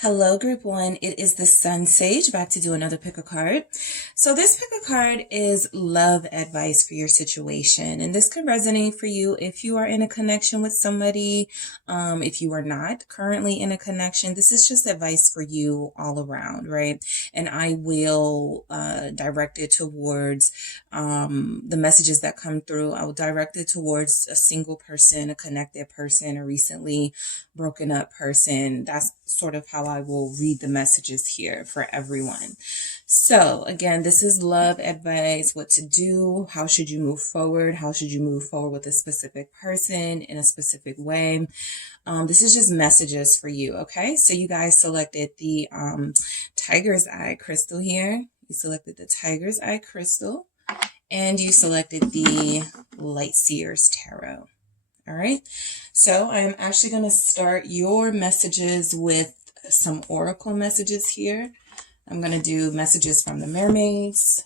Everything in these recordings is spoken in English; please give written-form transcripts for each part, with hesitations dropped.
Hello, Group 1. It is the SunSage back to do another pick a card. So this pick a card is love advice for your situation. And this could resonate for you if you are in a connection with somebody. If you are not currently in a connection, this is just advice for you all around, right? And I will direct it towards the messages that come through. I will direct it towards a single person, a connected person, a recently broken up person. That's sort of how I will read the messages here for everyone. So again, this is love advice, what to do, how should you move forward, how should you move forward with a specific person in a specific way. This is just messages for you, okay? So you guys selected the Tiger's Eye crystal here. You selected the Tiger's Eye crystal, and you selected the Light Seers Tarot. All right, so I'm actually going to start your messages with some oracle messages here. I'm going to do messages from the mermaids.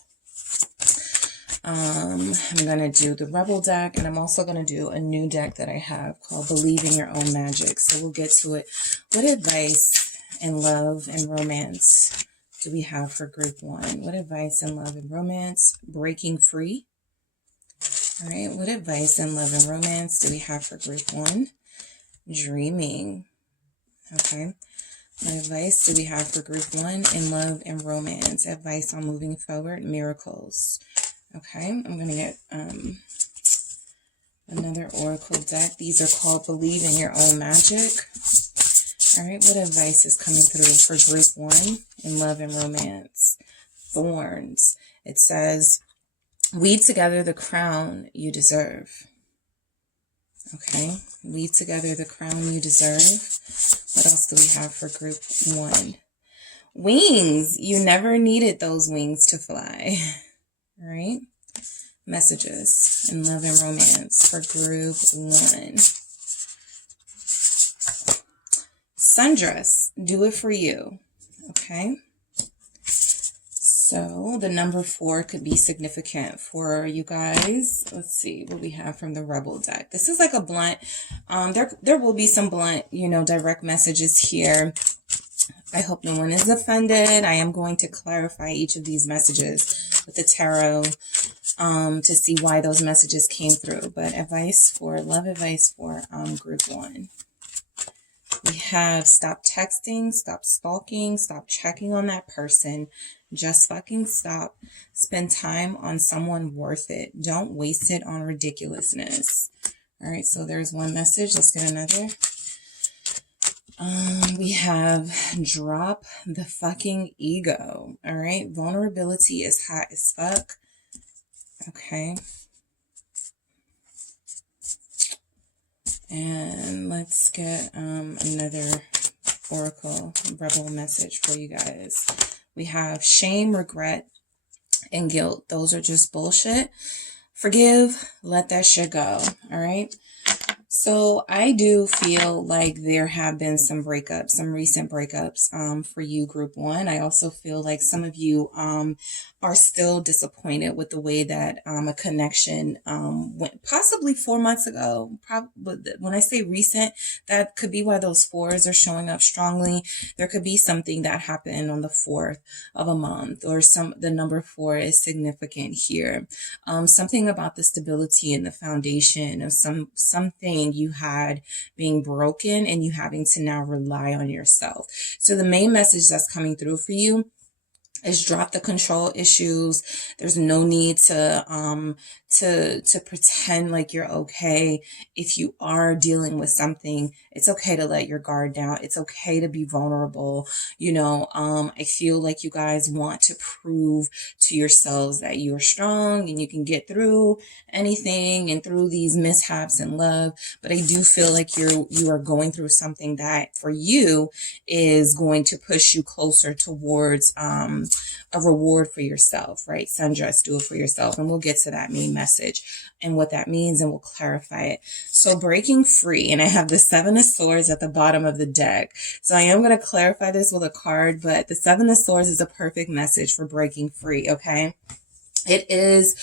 I'm going to do the Rebel deck, and I'm also going to do a new deck that I have called Believe in Your Own Magic. So we'll get to it. What advice in love and romance do we have for Group 1? What advice in love and romance? Breaking free. All right, what advice in love and romance do we have for Group 1? Dreaming. Okay. What advice do we have for Group 1 in love and romance? Advice on moving forward. Miracles. Okay, I'm going to get another oracle deck. These are called Believe in Your Own Magic. All right, what advice is coming through for Group 1 in love and romance? Thorns. It says, weave together the crown you deserve. Okay, weave together the crown you deserve. What else do we have for Group 1? Wings. You never needed those wings to fly. All right. Messages in love and romance for Group 1. Sundress. Do it for you. Okay. So the number 4 could be significant for you guys. Let's see what we have from the Rebel deck. This is like a blunt. There will be some blunt, direct messages here. I hope no one is offended. I am going to clarify each of these messages with the tarot to see why those messages came through. But love advice for Group 1. We have stop texting, stop stalking, stop checking on that person. Just fucking stop. Spend time on someone worth it. Don't waste it on ridiculousness. All right, so there's one message. Let's get another. We have drop the fucking ego. All right, vulnerability is hot as fuck. Okay. And let's get another oracle rebel message for you guys. We have shame, regret, and guilt. Those are just bullshit. Forgive, let that shit go. All right. So I do feel like there have been some breakups, some recent breakups for you, Group 1. I also feel like some of you are still disappointed with the way that a connection went possibly 4 months ago. Probably, when I say recent, that could be why those 4s are showing up strongly. There could be something that happened on the 4th of a month, or the number 4 is significant here. Something about the stability and the foundation of something you had being broken and you having to now rely on yourself. So the main message that's coming through for you is drop the control issues. There's no need to pretend like you're okay. If you are dealing with something, it's okay to let your guard down. It's okay to be vulnerable. I feel like you guys want to prove to yourselves that you are strong and you can get through anything and through these mishaps in love. But I do feel like you are going through something that for you is going to push you closer towards a reward for yourself, right? Sundress, do it for yourself. And we'll get to that main message and what that means, and we'll clarify it. So breaking free, and I have the 7 of Swords at the bottom of the deck. So I am going to clarify this with a card, but the 7 of Swords is a perfect message for breaking free, okay? It is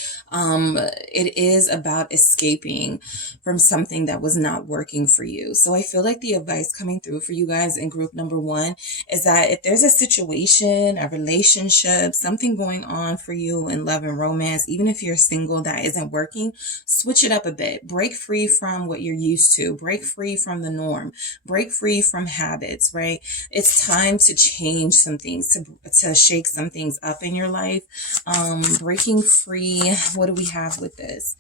about escaping from something that was not working for you. So I feel like the advice coming through for you guys in group number one is that if there's a situation, a relationship, something going on for you in love and romance, even if you're single that isn't working, switch it up a bit. Break free from what you're used to. Break free from the norm. Break free from habits, right? It's time to change some things, to shake some things up in your life. Breaking free. What do we have with this?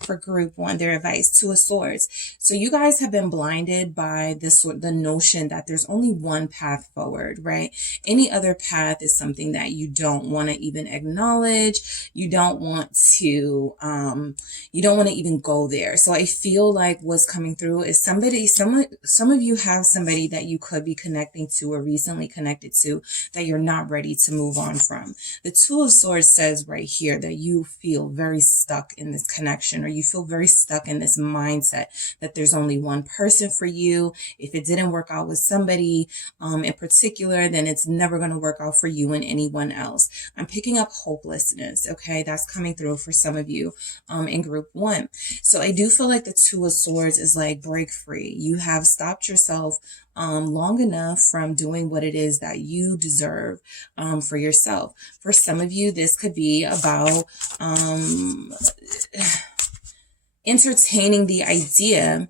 For group one, their advice, Two of Swords. So you guys have been blinded by the notion that there's only one path forward, right? Any other path is something that you don't want to even acknowledge. You don't want to even go there. So I feel like what's coming through is some of you have somebody that you could be connecting to or recently connected to that you're not ready to move on from. The Two of Swords says right here that you feel very stuck in this connection, or you feel very stuck in this mindset that there's only one person for you. If it didn't work out with somebody in particular, then it's never going to work out for you and anyone else. I'm picking up hopelessness. Okay, that's coming through for some of you in group one. So I do feel like the Two of Swords is like break free. You have stopped yourself long enough from doing what it is that you deserve for yourself. For some of you, this could be about entertaining the idea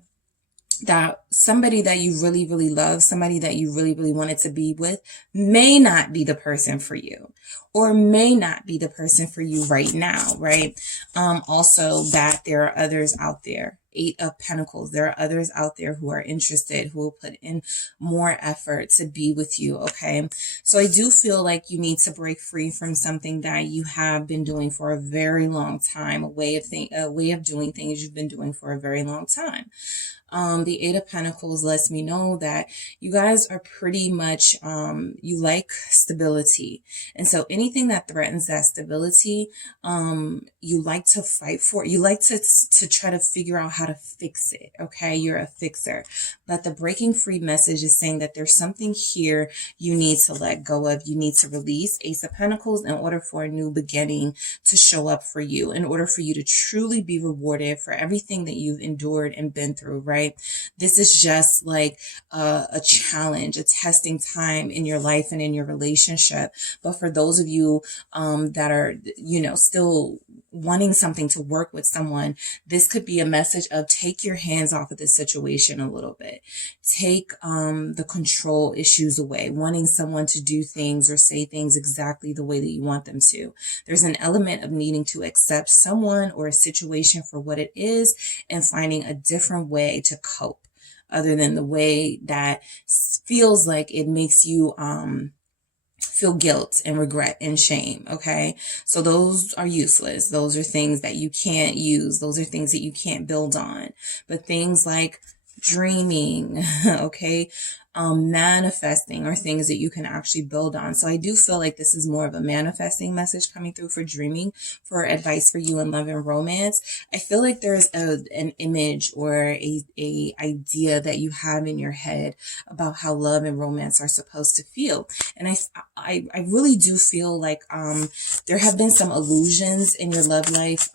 that somebody that you really, really love, somebody that you really, really wanted to be with, may not be the person for you, or may not be the person for you right now, right? Also that there are others out there. Eight of Pentacles. There are others out there who are interested, who will put in more effort to be with you, okay? So I do feel like you need to break free from something that you have been doing for a very long time, a way of doing things you've been doing for a very long time. The Eight of Pentacles lets me know that you guys are pretty much, you like stability. And so anything that threatens that stability, you like to fight for. You like to try to figure out how to fix it. Okay. You're a fixer. But the breaking free message is saying that there's something here you need to let go of. You need to release. Ace of Pentacles in order for a new beginning to show up for you, in order for you to truly be rewarded for everything that you've endured and been through, right? This is just like a challenge, a testing time in your life and in your relationship. But for those of you that are, still wanting something to work with someone, this could be a message of take your hands off of the situation a little bit. Take the control issues away, wanting someone to do things or say things exactly the way that you want them to. There's an element of needing to accept someone or a situation for what it is and finding a different way to cope other than the way that feels like it makes you feel guilt and regret and shame. Okay. So those are useless. Those are things that you can't use. Those are things that you can't build on. But things like dreaming, okay, manifesting are things that you can actually build on. So I do feel like this is more of a manifesting message coming through for dreaming, for advice for you in love and romance. I feel like there's an image or a idea that you have in your head about how love and romance are supposed to feel. And I really do feel like there have been some illusions in your love life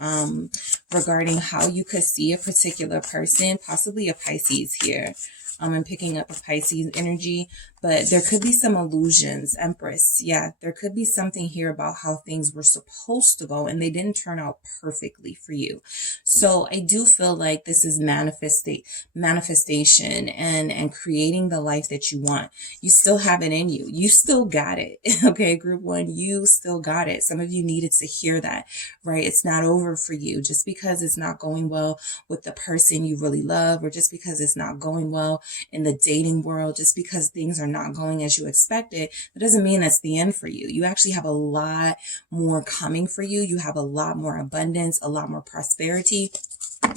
regarding how you could see a particular person, possibly a Pisces here. I'm picking up a Pisces energy, but there could be some illusions. Empress. Yeah, there could be something here about how things were supposed to go and they didn't turn out perfectly for you. So I do feel like this is manifestation and creating the life that you want. You still have it in you. You still got it. Okay, group one, you still got it. Some of you needed to hear that, right? It's not over for you. Just because it's not going well with the person you really love, or just because it's not going well in the dating world, just because things are not going as you expected, that doesn't mean that's the end for you. You actually have a lot more coming for you. You have a lot more abundance, a lot more prosperity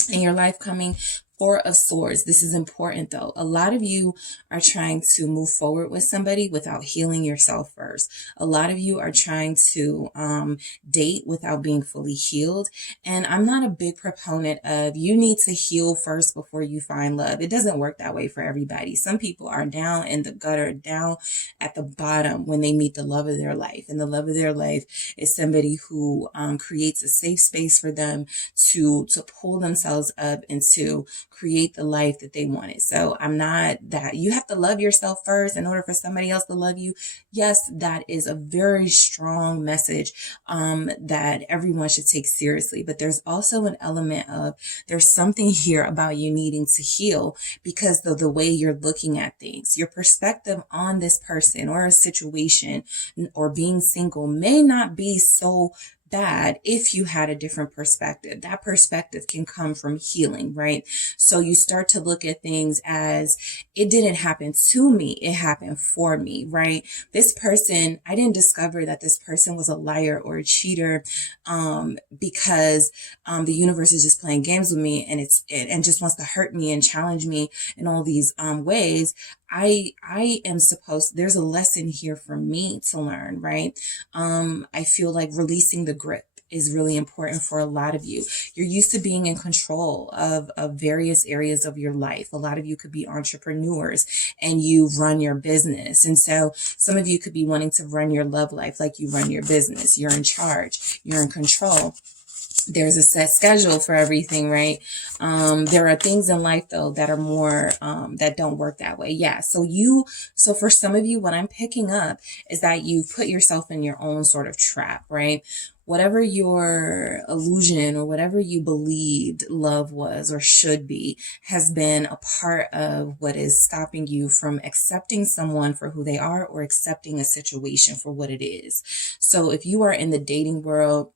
in your life coming. Four of Swords. This is important though. A lot of you are trying to move forward with somebody without healing yourself first. A lot of you are trying to date without being fully healed. And I'm not a big proponent of you need to heal first before you find love. It doesn't work that way for everybody. Some people are down in the gutter, down at the bottom when they meet the love of their life. And the love of their life is somebody who creates a safe space for them to pull themselves up and to create the life that they wanted. So I'm not that you have to love yourself first in order for somebody else to love you. Yes, that is a very strong message that everyone should take seriously. But there's also an element of there's something here about you needing to heal because of the way you're looking at things. Your perspective on this person or a situation or being single may not be so bad if you had a different perspective. That perspective can come from healing, right? So you start to look at things as it didn't happen to me, it happened for me, right? This person, I didn't discover that this person was a liar or a cheater because the universe is just playing games with me and just wants to hurt me and challenge me in all these ways. I am supposed, there's a lesson here for me to learn, right? I feel like releasing the grip is really important for a lot of you. You're used to being in control of various areas of your life. A lot of you could be entrepreneurs and you run your business. And so some of you could be wanting to run your love life like you run your business. You're in charge. You're in control. There's a set schedule for everything, right? There are things in life though that are more, that don't work that way. Yeah. So for some of you, what I'm picking up is that you put yourself in your own sort of trap, right? Whatever your illusion or whatever you believed love was or should be has been a part of what is stopping you from accepting someone for who they are or accepting a situation for what it is. So if you are in the dating world,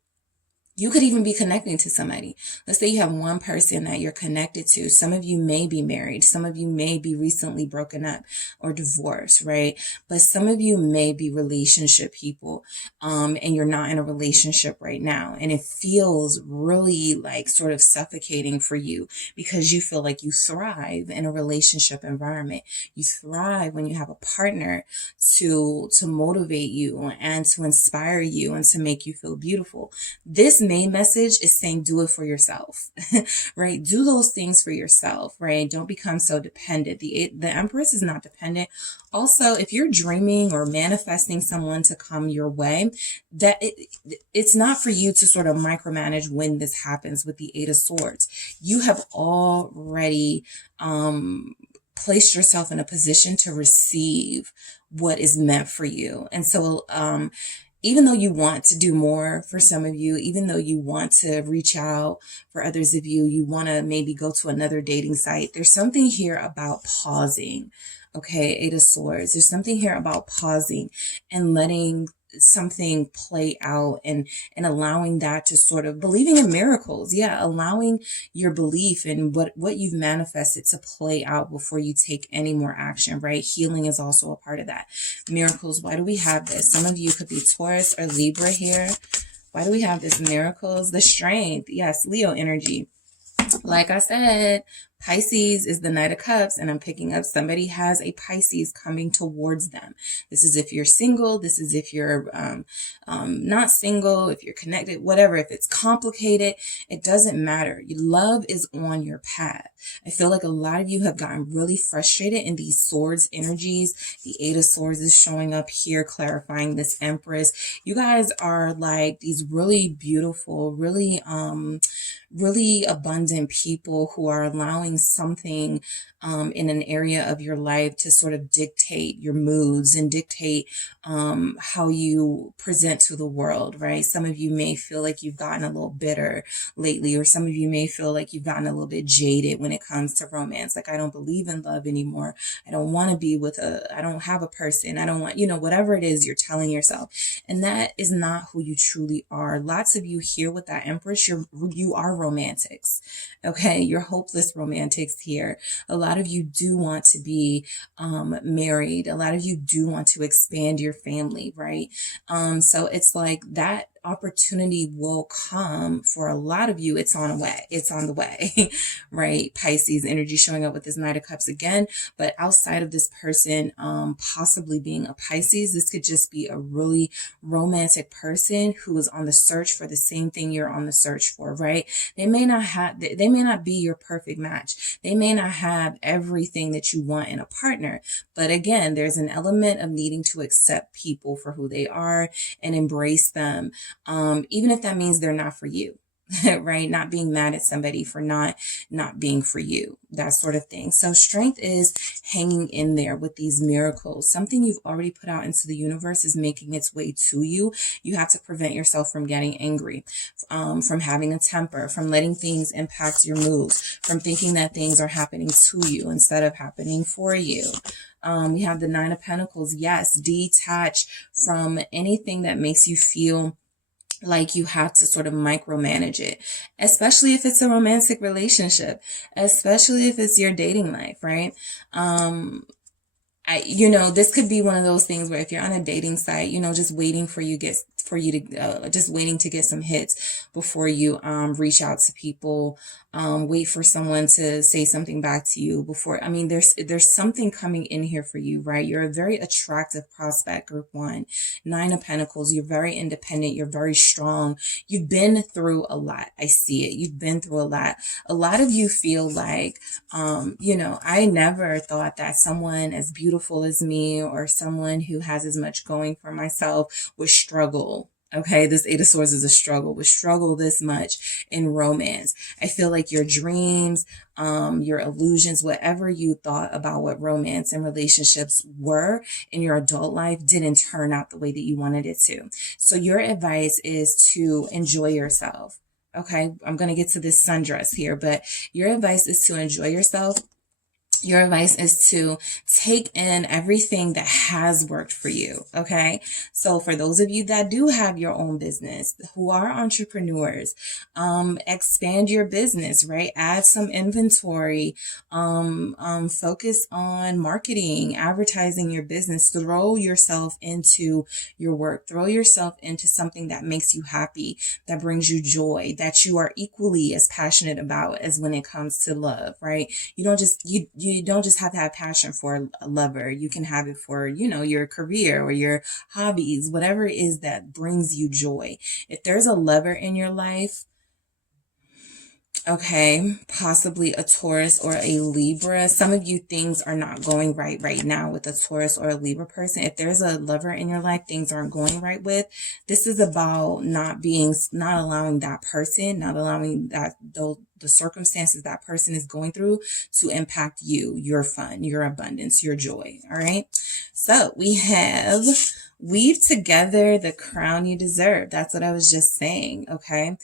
you could even be connecting to somebody. Let's say you have one person that you're connected to. Some of you may be married. Some of you may be recently broken up or divorced, right? But some of you may be relationship people, and you're not in a relationship right now. And it feels really like sort of suffocating for you because you feel like you thrive in a relationship environment. You thrive when you have a partner to motivate you and to inspire you and to make you feel beautiful. This main message is saying do it for yourself, right? Do those things for yourself, right? Don't become so dependent. The Empress is not dependent. Also, if you're dreaming or manifesting someone to come your way, it's not for you to sort of micromanage when this happens with the Eight of Swords. You have already placed yourself in a position to receive what is meant for you. And so, even though you want to do more for some of you, even though you want to reach out for others of you, you want to maybe go to another dating site, there's something here about pausing. Okay, Eight of Swords. There's something here about pausing and letting something play out and allowing that to sort of believing in miracles. Yeah, allowing your belief in what you've manifested to play out before you take any more action, right? Healing is also a part of that. Miracles. Why do we have this? Some of you could be Taurus or Libra here. Why do we have this? Miracles, the strength. Yes, Leo energy. Like I said, Pisces is the Knight of Cups, and I'm picking up somebody has a Pisces coming towards them. This is if you're single. This is if you're not single, if you're connected, whatever. If it's complicated, it doesn't matter. Love is on your path. I feel like a lot of you have gotten really frustrated in these swords energies. The Eight of Swords is showing up here, clarifying this Empress. You guys are like these really beautiful, really abundant people who are allowing something in an area of your life to sort of dictate your moods and dictate how you present to the world, right? Some of you may feel like you've gotten a little bitter lately, or some of you may feel like you've gotten a little bit jaded when it comes to romance. Like, I don't believe in love anymore. I don't want to be I don't have a person. I don't want, whatever it is you're telling yourself. And that is not who you truly are. Lots of you here with that Empress, you are romantics. Okay. You're hopeless romantics here. A lot of you do want to be married. A lot of you do want to expand your family, right? So it's like that opportunity will come. For a lot of you, it's on the way, right? Pisces energy showing up with this Knight of Cups again. But outside of this person, possibly being a Pisces, this could just be a really romantic person who is on the search for the same thing you're on the search for, right? They may not be your perfect match. They may not have everything that you want in a partner. But again, there's an element of needing to accept people for who they are and embrace them. Even if that means they're not for you. Right? Not being mad at somebody for not being for you, that sort of thing. So strength is hanging in there with these miracles. Something you've already put out into the universe is making its way to you. You have to prevent yourself from getting angry, from having a temper, from letting things impact your moods, from thinking that things are happening to you instead of happening for you. We have the Nine of Pentacles. Yes, detach from anything that makes you feel like you have to sort of micromanage it, especially if it's a romantic relationship, especially if it's your dating life, right? This could be one of those things where if you're on a dating site, just waiting just waiting to get some hits before you reach out to people, wait for someone to say something back to you before. There's something coming in here for you, right? You're a very attractive prospect, group one. Nine of Pentacles, you're very independent, you're very strong. You've been through a lot. I see it. You've been through a lot. A lot of you feel like, I never thought that someone as beautiful as me or someone who has as much going for myself would struggle. Okay, this Eight of Swords is a struggle. Would struggle this much in romance. I feel like your dreams, your illusions, whatever you thought about what romance and relationships were in your adult life didn't turn out the way that you wanted it to. So your advice is to enjoy yourself. Okay, I'm going to get to this sundress here, but your advice is to enjoy yourself. Your advice is to take in everything that has worked for you. Okay. So for those of you that do have your own business, who are entrepreneurs, expand your business, right? Add some inventory, focus on marketing, advertising your business, throw yourself into your work, throw yourself into something that makes you happy, that brings you joy, that you are equally as passionate about as when it comes to love, right? You don't just have to have passion for a lover. You can have it for, your career or your hobbies, whatever it is that brings you joy. If there's a lover in your life, okay, possibly a Taurus or a Libra. Some of you, things are not going right now with a Taurus or a Libra person. If there's a lover in your life things aren't going right with, this is about not allowing that person, not allowing the circumstances that person is going through to impact you, your fun, your abundance, your joy. All right. So we have weave together the crown you deserve. That's what I was just saying. Okay.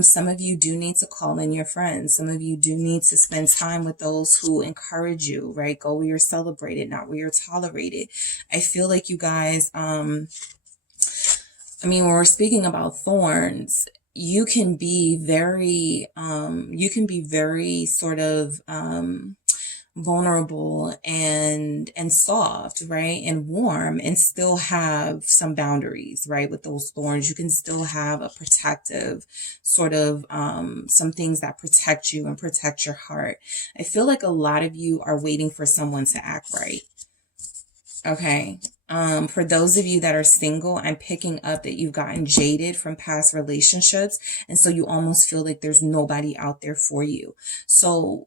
Some of you do need to call in your friends. Some of you do need to spend time with those who encourage you, right? Go where you're celebrated, not where you're tolerated. I feel like you guys, when we're speaking about thorns, you can be very sort of, vulnerable and soft, right? And warm, and still have some boundaries, right? With those thorns, you can still have a protective sort of, some things that protect you and protect your heart. I feel like a lot of you are waiting for someone to act right. Okay. For those of you that are single, I'm picking up that you've gotten jaded from past relationships. And so you almost feel like there's nobody out there for you. So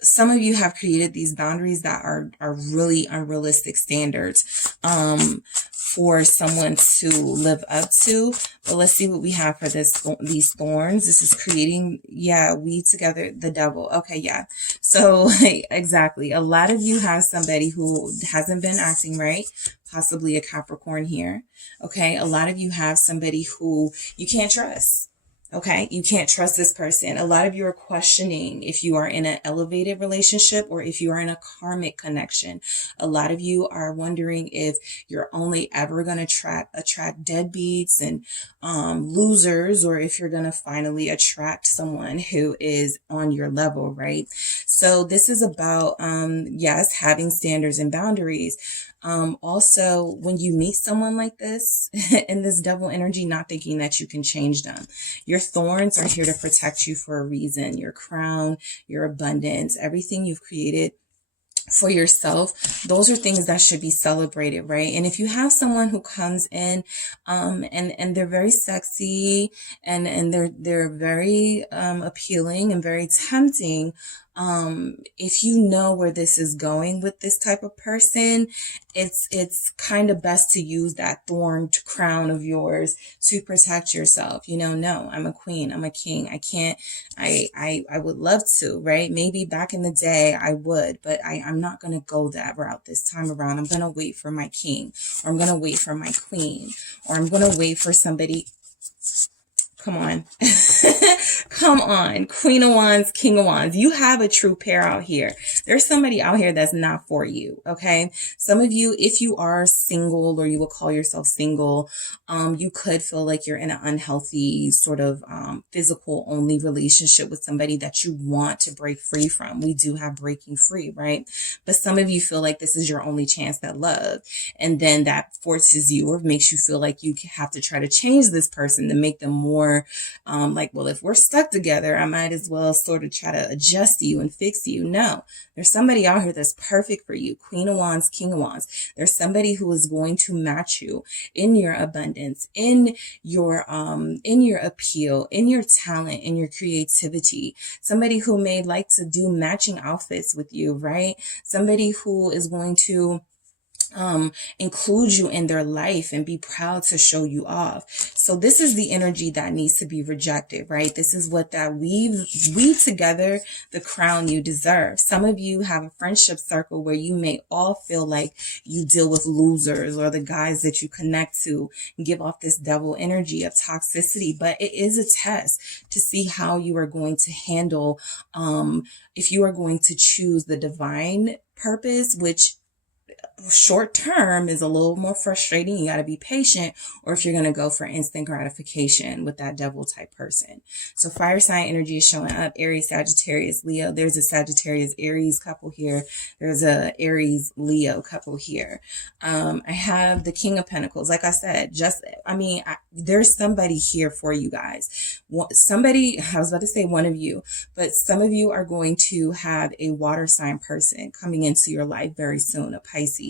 some of you have created these boundaries that are really unrealistic standards for someone to live up to. But let's see what we have for these thorns. This is creating, weave together the devil. Okay, yeah. So exactly. A lot of you have somebody who hasn't been acting right, possibly a Capricorn here. Okay, a lot of you have somebody who you can't trust. Okay, you can't trust this person. A lot of you are questioning if you are in an elevated relationship or if you are in a karmic connection. A lot of you are wondering if you're only ever going to attract deadbeats and losers, or if you're going to finally attract someone who is on your level, right? So this is about, yes, having standards and boundaries. Also, when you meet someone like this in this devil energy, not thinking that you can change them. Your thorns are here to protect you for a reason. Your crown, your abundance, everything you've created for yourself, those are things that should be celebrated, right? And if you have someone who comes in and they're very sexy and they're very appealing and very tempting, if you know where this is going with this type of person, it's kind of best to use that thorned crown of yours to protect yourself. No, I'm a queen, I'm a king. I can't, I would love to, right? Maybe back in the day I would, but I'm not going to go that route this time around. I'm going to wait for my king, or I'm going to wait for my queen, or I'm going to wait for somebody. Come on. Come on. Queen of Wands, King of Wands. You have a true pair out here. There's somebody out here that's not for you. Okay. Some of you, if you are single, or you will call yourself single, you could feel like you're in an unhealthy sort of physical only relationship with somebody that you want to break free from. We do have breaking free, right? But some of you feel like this is your only chance at love. And then that forces you, or makes you feel like you have to try to change this person to make them more like, well, if we're stuck together, I might as well sort of try to adjust you and fix you. No, there's somebody out here that's perfect for you. Queen of Wands, King of Wands. There's somebody who is going to match you in your abundance, in your appeal, in your talent, in your creativity. Somebody who may like to do matching outfits with you, right? Somebody who is going to include you in their life and be proud to show you off. So this is the energy that needs to be rejected, right? This is what that weave together the crown you deserve. Some of you have a friendship circle where you may all feel like you deal with losers, or the guys that you connect to give off this devil energy of toxicity, but it is a test to see how you are going to handle, if you are going to choose the divine purpose, which short term is a little more frustrating. You got to be patient, or if you're going to go for instant gratification with that devil type person. So fire sign energy is showing up. Aries, Sagittarius, Leo. There's a Sagittarius Aries couple here. There's a Aries Leo couple here. I have the King of Pentacles. Like I said, there's somebody here for you guys. Somebody, I was about to say one of you, but some of you are going to have a water sign person coming into your life very soon, a Pisces.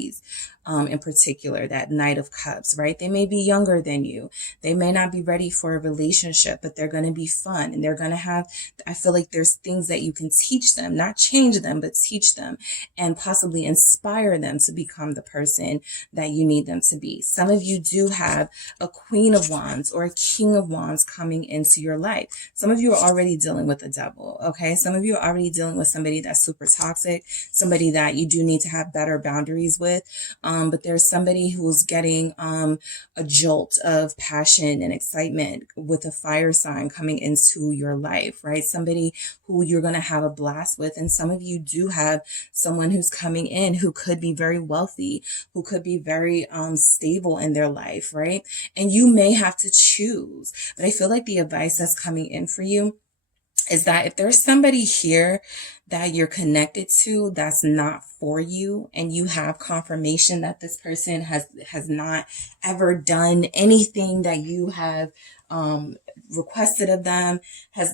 In particular, that Knight of Cups, right? They may be younger than you. They may not be ready for a relationship, but they're going to be fun, and they're going to have, I feel like there's things that you can teach them, not change them, but teach them and possibly inspire them to become the person that you need them to be. Some of you do have a Queen of Wands or a King of Wands coming into your life. Some of you are already dealing with the devil, okay? Some of you are already dealing with somebody that's super toxic, somebody that you do need to have better boundaries with. But there's somebody who's getting a jolt of passion and excitement with a fire sign coming into your life, right? Somebody who you're going to have a blast with. And some of you do have someone who's coming in who could be very wealthy, who could be very stable in their life, right? And you may have to choose. But I feel like the advice that's coming in for you is that if there's somebody here that you're connected to that's not for you, and you have confirmation that this person has not ever done anything that you have requested of them,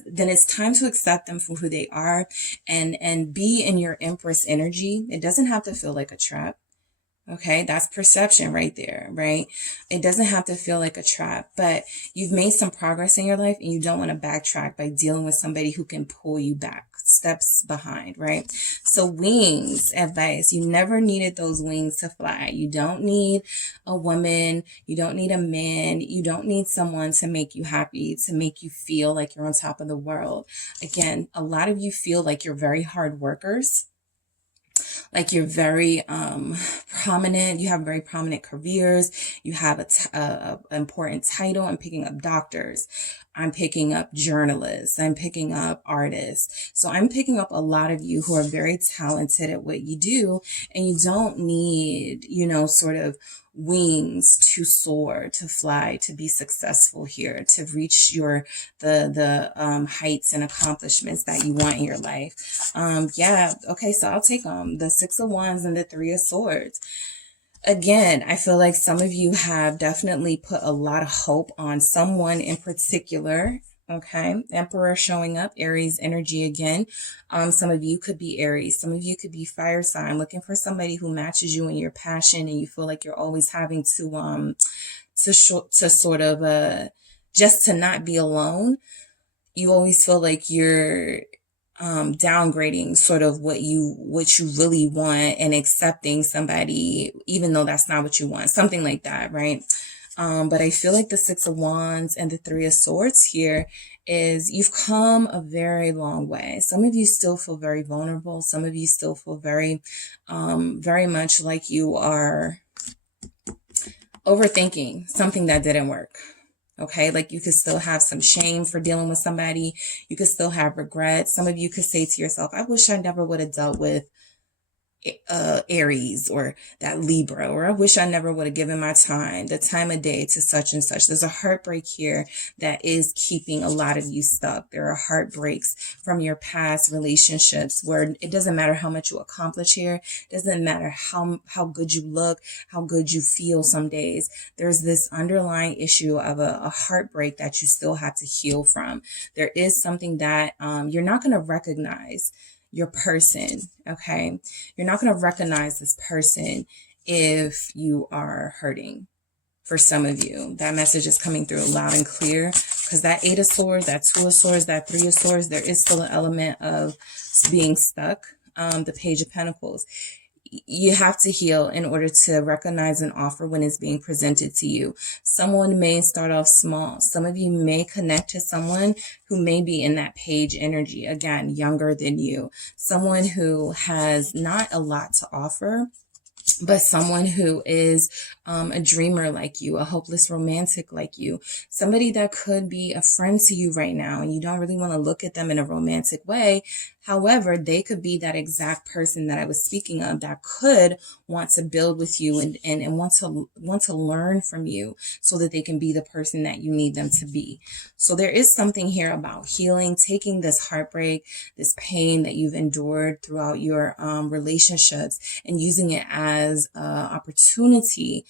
then it's time to accept them for who they are and be in your Empress energy. It doesn't have to feel like a trap. Okay, that's perception right there, right? It doesn't have to feel like a trap, but you've made some progress in your life and you don't want to backtrack by dealing with somebody who can pull you back, steps behind, right? So wings advice, you never needed those wings to fly. You don't need a woman. You don't need a man. You don't need someone to make you happy, to make you feel like you're on top of the world. Again, a lot of you feel like you're very hard workers. Like you're very prominent. You have very prominent careers. You have a important title. I'm picking up doctors. I'm picking up journalists. I'm picking up artists. So I'm picking up a lot of you who are very talented at what you do, and you don't need, sort of wings to soar, to fly, to be successful here, to reach the heights and accomplishments that you want in your life. Okay, so I'll take the Six of Wands and the Three of Swords. Again, I feel like some of you have definitely put a lot of hope on someone in particular. Okay. Emperor showing up, Aries energy again. Some of you could be Aries. Some of you could be fire sign, looking for somebody who matches you in your passion, and you feel like you're always having to sort of, just to not be alone. You always feel like you're downgrading sort of what you really want and accepting somebody even though that's not what you want, something like that, right? But I feel like the Six of Wands and the Three of Swords here is you've come a very long way. Some of you still feel very vulnerable. Some of you still feel very much like you are overthinking something that didn't work. Okay, like you could still have some shame for dealing with somebody. You could still have regret. Some of you could say to yourself, I wish I never would have dealt with Aries or that Libra, or I wish I never would have given my time, the time of day to such and such. There's a heartbreak here that is keeping a lot of you stuck. There are heartbreaks from your past relationships where it doesn't matter how much you accomplish here. It doesn't matter how good you look, how good you feel some days. There's this underlying issue of a heartbreak that you still have to heal from. There is something that you're not going to recognize your person, okay? You're not going to recognize this person if you are hurting. For some of you, that message is coming through loud and clear, because that Eight of Swords, that Two of Swords, that Three of Swords, there is still an element of being stuck. The Page of Pentacles. You have to heal in order to recognize an offer when it's being presented to you. Someone may start off small. Some of you may connect to someone who may be in that page energy, again, younger than you. Someone who has not a lot to offer, but someone who is a dreamer like you, a hopeless romantic like you, somebody that could be a friend to you right now, and you don't really want to look at them in a romantic way. However, they could be that exact person that I was speaking of that could want to build with you and want to learn from you so that they can be the person that you need them to be. So there is something here about healing, taking this heartbreak, this pain that you've endured throughout your relationships, and using it as an opportunity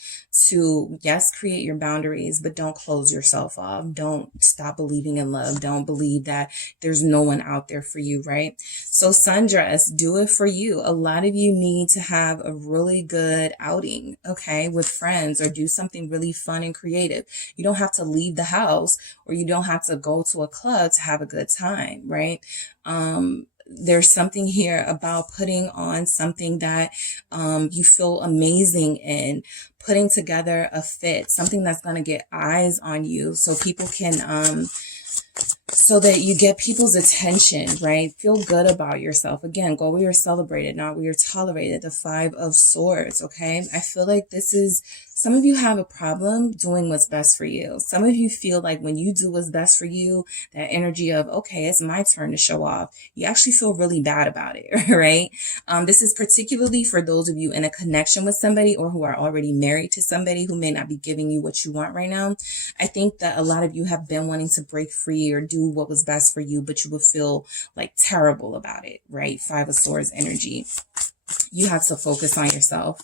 to, yes, create your boundaries, but don't close yourself off. Don't stop believing in love. Don't believe that there's no one out there for you, right? So sundress, do it for you. A lot of you need to have a really good outing, okay, with friends, or do something really fun and creative. You don't have to leave the house, or you don't have to go to a club to have a good time, right? There's something here about putting on something that you feel amazing in, putting together a fit, something that's going to get eyes on you so people can so that you get people's attention, right? Feel good about yourself. Again, go where you're celebrated, not where you're tolerated. The Five of Swords, okay? I feel like some of you have a problem doing what's best for you. Some of you feel like when you do what's best for you, that energy of, okay, it's my turn to show off, you actually feel really bad about it, right? This is particularly for those of you in a connection with somebody, or who are already married to somebody who may not be giving you what you want right now. I think that a lot of you have been wanting to break free or do what was best for you, but you would feel like terrible about it, right? Five of Swords energy. You have to focus on yourself.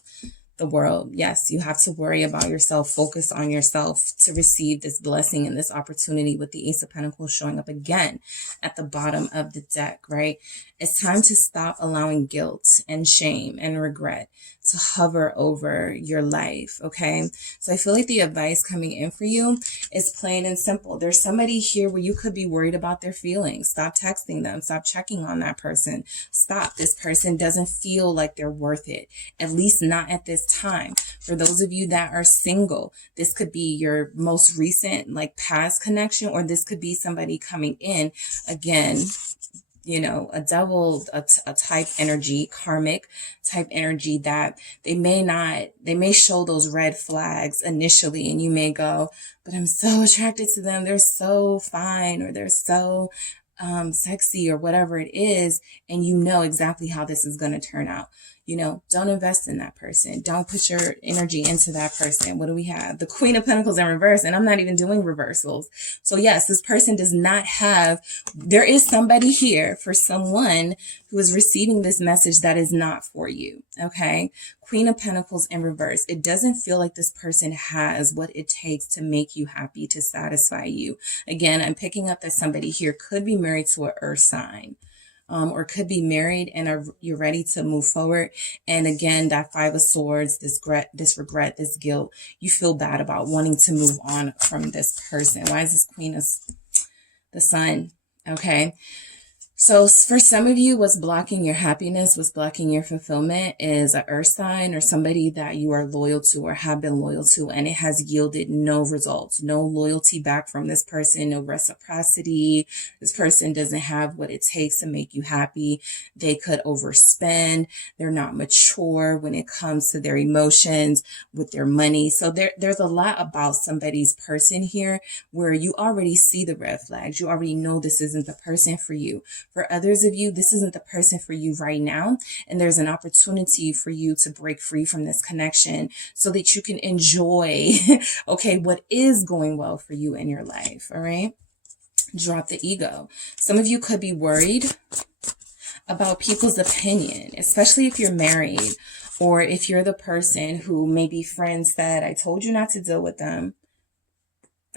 The world, yes, you have to worry about yourself, focus on yourself to receive this blessing and this opportunity, with the Ace of Pentacles showing up again at the bottom of the deck, right? It's time to stop allowing guilt and shame and regret to hover over your life, okay? So I feel like the advice coming in for you is plain and simple. There's somebody here where you could be worried about their feelings. Stop texting them. Stop checking on that person. Stop. This person doesn't feel like they're worth it, at least not at this time. For those of you that are single, this could be your most recent, like, past connection, or this could be somebody coming in again. You know, a devil, a type energy, karmic type energy, that they may show those red flags initially, and you may go, but I'm so attracted to them. They're so fine, or they're so sexy, or whatever it is. And you know exactly how this is going to turn out. You know, don't invest in that person. Don't put your energy into that person. What do we have? The Queen of Pentacles in reverse, and I'm not even doing reversals. So yes, this person does not have, there is somebody here for someone who is receiving this message that is not for you. Okay. Queen of Pentacles in reverse. It doesn't feel like this person has what it takes to make you happy, to satisfy you. Again, I'm picking up that somebody here could be married to an earth sign. Or could be married and you're ready to move forward. And again, that Five of Swords, this regret, this guilt, you feel bad about wanting to move on from this person. Why is this Queen of the Sun? Okay. So for some of you, what's blocking your happiness, what's blocking your fulfillment is an earth sign or somebody that you are loyal to or have been loyal to, and it has yielded no results, no loyalty back from this person, no reciprocity. This person doesn't have what it takes to make you happy. They could overspend. They're not mature when it comes to their emotions with their money. So there's a lot about somebody's person here where you already see the red flags. You already know this isn't the person for you. For others of you, this isn't the person for you right now. And there's an opportunity for you to break free from this connection so that you can enjoy, okay, what is going well for you in your life. All right. Drop the ego. Some of you could be worried about people's opinion, especially if you're married or if you're the person who maybe friends said, I told you not to deal with them.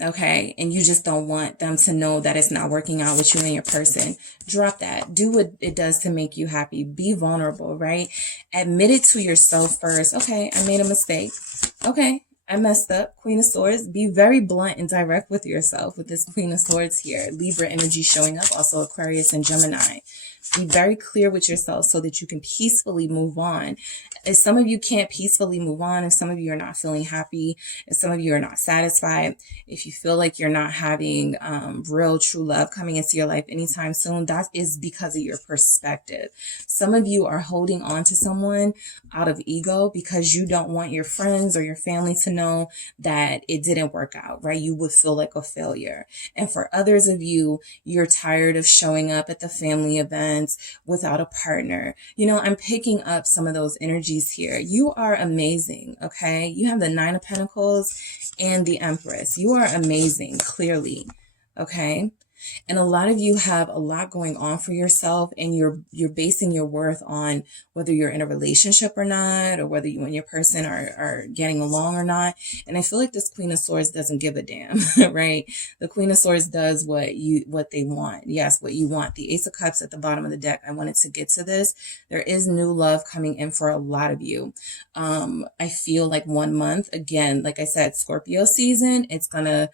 Okay. And you just don't want them to know that it's not working out with you and your person. Drop that. Do what it does to make you happy. Be vulnerable, right? Admit it to yourself first. Okay. I made a mistake. Okay. I messed up. Queen of Swords. Be very blunt and direct with yourself with this Queen of Swords here. Libra energy showing up. Also Aquarius and Gemini. Be very clear with yourself so that you can peacefully move on. If some of you can't peacefully move on, if some of you are not feeling happy, if some of you are not satisfied, if you feel like you're not having real true love coming into your life anytime soon, that is because of your perspective. Some of you are holding on to someone out of ego because you don't want your friends or your family to know that it didn't work out, right? You would feel like a failure. And for others of you, you're tired of showing up at the family events without a partner. You know, I'm picking up some of those energies here. You are amazing, okay? You have the Nine of Pentacles and the Empress. You are amazing, clearly, okay? And a lot of you have a lot going on for yourself, and you're basing your worth on whether you're in a relationship or not, or whether you and your person are getting along or not. And I feel like this Queen of Swords doesn't give a damn, right? The Queen of Swords does what they want. Yes, what you want. The Ace of Cups at the bottom of the deck. I wanted to get to this. There is new love coming in for a lot of you. I feel like 1 month, again, like I said, Scorpio season, it's gonna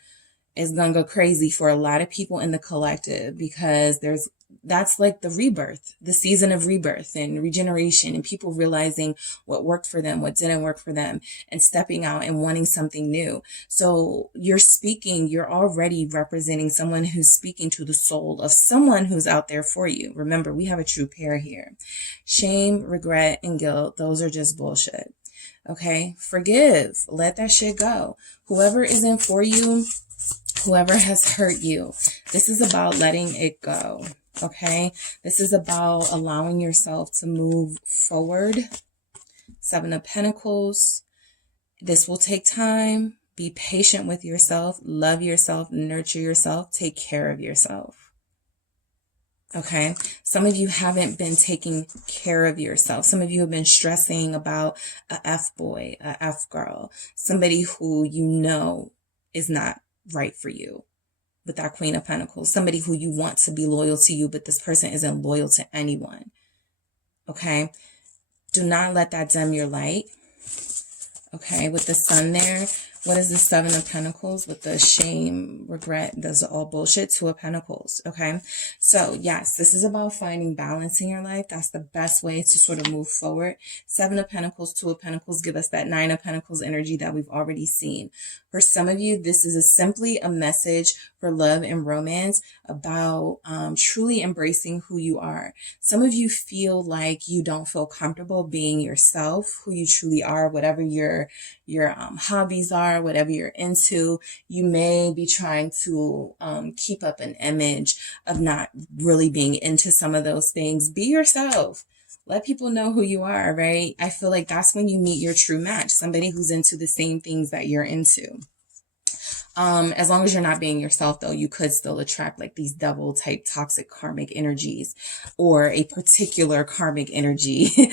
go crazy for a lot of people in the collective, because that's like the rebirth, the season of rebirth and regeneration, and people realizing what worked for them, what didn't work for them, and stepping out and wanting something new. So you're already representing someone who's speaking to the soul of someone who's out there for you. Remember, we have a true pair here. Shame, regret, and guilt, those are just bullshit. Okay. Forgive, let that shit go. Whoever isn't for you, whoever has hurt you, this is about letting it go, okay? This is about allowing yourself to move forward. Seven of Pentacles. This will take time. Be patient with yourself. Love yourself. Nurture yourself. Take care of yourself. Okay? Some of you haven't been taking care of yourself. Some of you have been stressing about a F-boy, a F-girl, somebody who you know is not right for you, with that Queen of Pentacles. Somebody who you want to be loyal to you, but this person isn't loyal to anyone. Okay? Do not let that dim your light. Okay? With the Sun there, what is the Seven of Pentacles? With the shame, regret, those are all bullshit. Two of Pentacles. Okay? So yes, this is about finding balance in your life. That's the best way to sort of move forward. Seven of Pentacles, Two of Pentacles give us that Nine of Pentacles energy that we've already seen. For some of you, this is simply a message for love and romance about truly embracing who you are. Some of you feel like you don't feel comfortable being yourself, who you truly are, whatever your hobbies are, whatever you're into. You may be trying to keep up an image of not really being into some of those things. Be yourself. let people know who you are, right? I feel like that's when you meet your true match, somebody who's into the same things that you're into. As long as you're not being yourself, though, you could still attract like these double type toxic karmic energies or a particular karmic energy.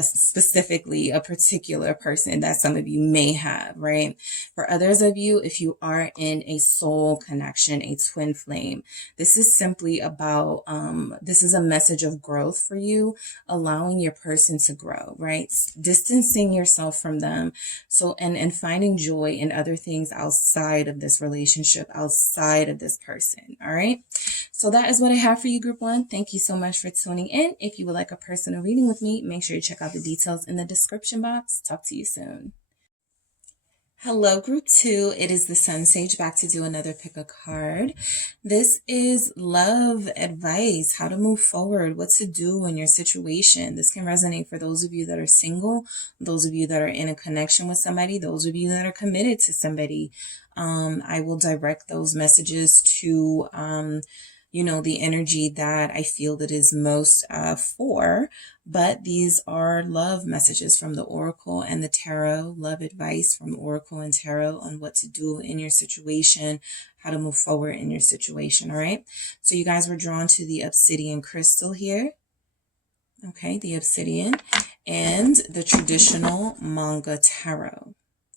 Specifically a particular person that some of you may have, right? For others of you, if you are in a soul connection, a twin flame, this is simply about, this is a message of growth for you, allowing your person to grow, right? Distancing yourself from them. So, and finding joy in other things outside of this relationship, outside of this person. All right. So that is what I have for you, Group 1. Thank you so much for tuning in. If you would like a personal reading with me, make sure you check out the details in the description box. Talk to you soon. Hello, Group 2. It is the SunSage back to do another pick a card. This is love advice, how to move forward, what to do in your situation. This can resonate for those of you that are single, those of you that are in a connection with somebody, those of you that are committed to somebody. I will direct those messages to the energy that I feel that is most for, but these are love messages from the Oracle and the Tarot, love advice from the Oracle and Tarot on what to do in your situation, how to move forward in your situation, all right? So you guys were drawn to the obsidian crystal here, okay, the obsidian, and the traditional manga tarot,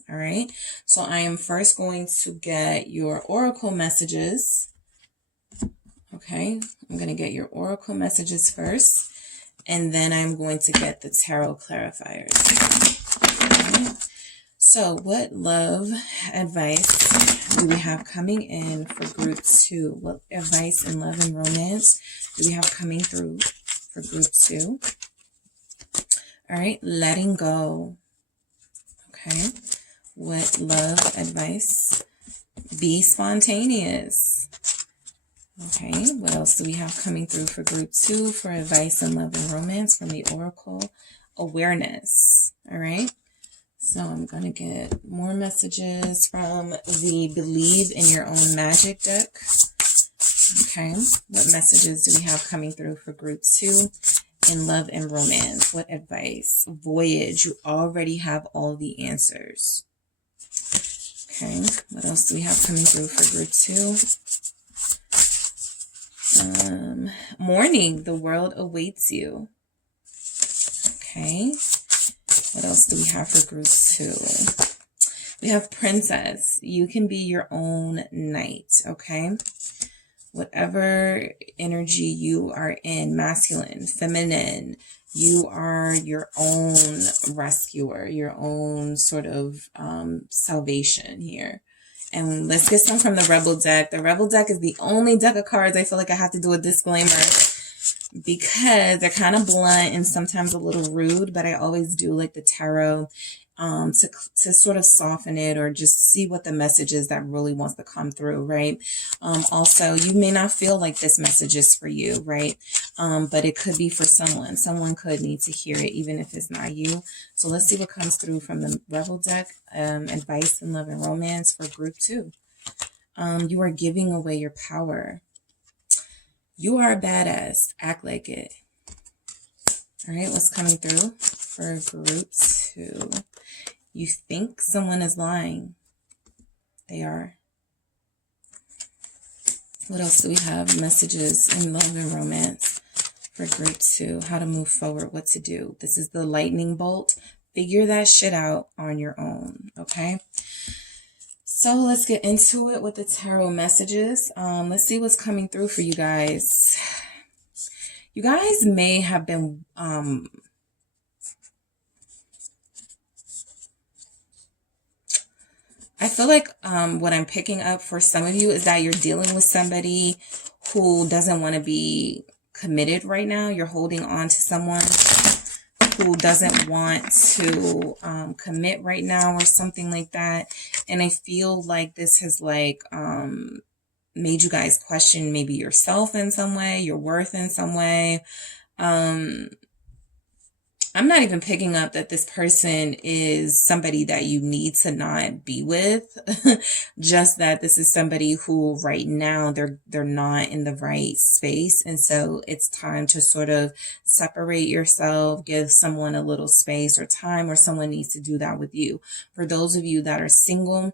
all right? So I am first going to get your Oracle messages. Okay, I'm going to get your Oracle messages first, and then I'm going to get the Tarot clarifiers. Okay. So what love advice do we have coming in for Group 2? What advice in love and romance do we have coming through for Group 2? All right, letting go. Okay, what love advice? Be spontaneous. Okay, what else do we have coming through for Group 2 for advice in love and romance from the Oracle? Awareness. All right, so I'm going to get more messages from the Believe in Your Own Magic deck. Okay, what messages do we have coming through for Group 2 in love and romance? What advice? Voyage. You already have all the answers. Okay, what else do we have coming through for Group 2? Morning, the world awaits you. Okay, what else do we have for Group 2? We have Princess. You can be your own knight, okay? Whatever energy you are in, masculine, feminine, you are your own rescuer, your own sort of salvation here. And let's get some from the Rebel deck. The Rebel deck is the only deck of cards I feel like I have to do a disclaimer because they're kind of blunt and sometimes a little rude, but I always do like the tarot to sort of soften it or just see what the message is that really wants to come through, right? Also, you may not feel like this message is for you, right? But it could be for someone. Someone could need to hear it, even if it's not you. So let's see what comes through from the Rebel deck. Advice in love and romance for Group 2. You are giving away your power. You are a badass. Act like it. All right, what's coming through for Group 2? You think someone is lying. They are. What else do we have? Messages in love and romance for Group 2. How to move forward, what to do. This is the lightning bolt. Figure that shit out on your own, okay? So let's get into it with the tarot messages. Let's see what's coming through for you guys. You guys may have been... I feel like what I'm picking up for some of you is that you're dealing with somebody who doesn't want to be committed right now. You're holding on to someone who doesn't want to commit right now or something like that. And I feel like this has like made you guys question maybe yourself in some way, your worth in some way. I'm not even picking up that this person is somebody that you need to not be with. Just that this is somebody who right now they're not in the right space. And so it's time to sort of separate yourself, give someone a little space or time, or someone needs to do that with you. For those of you that are single,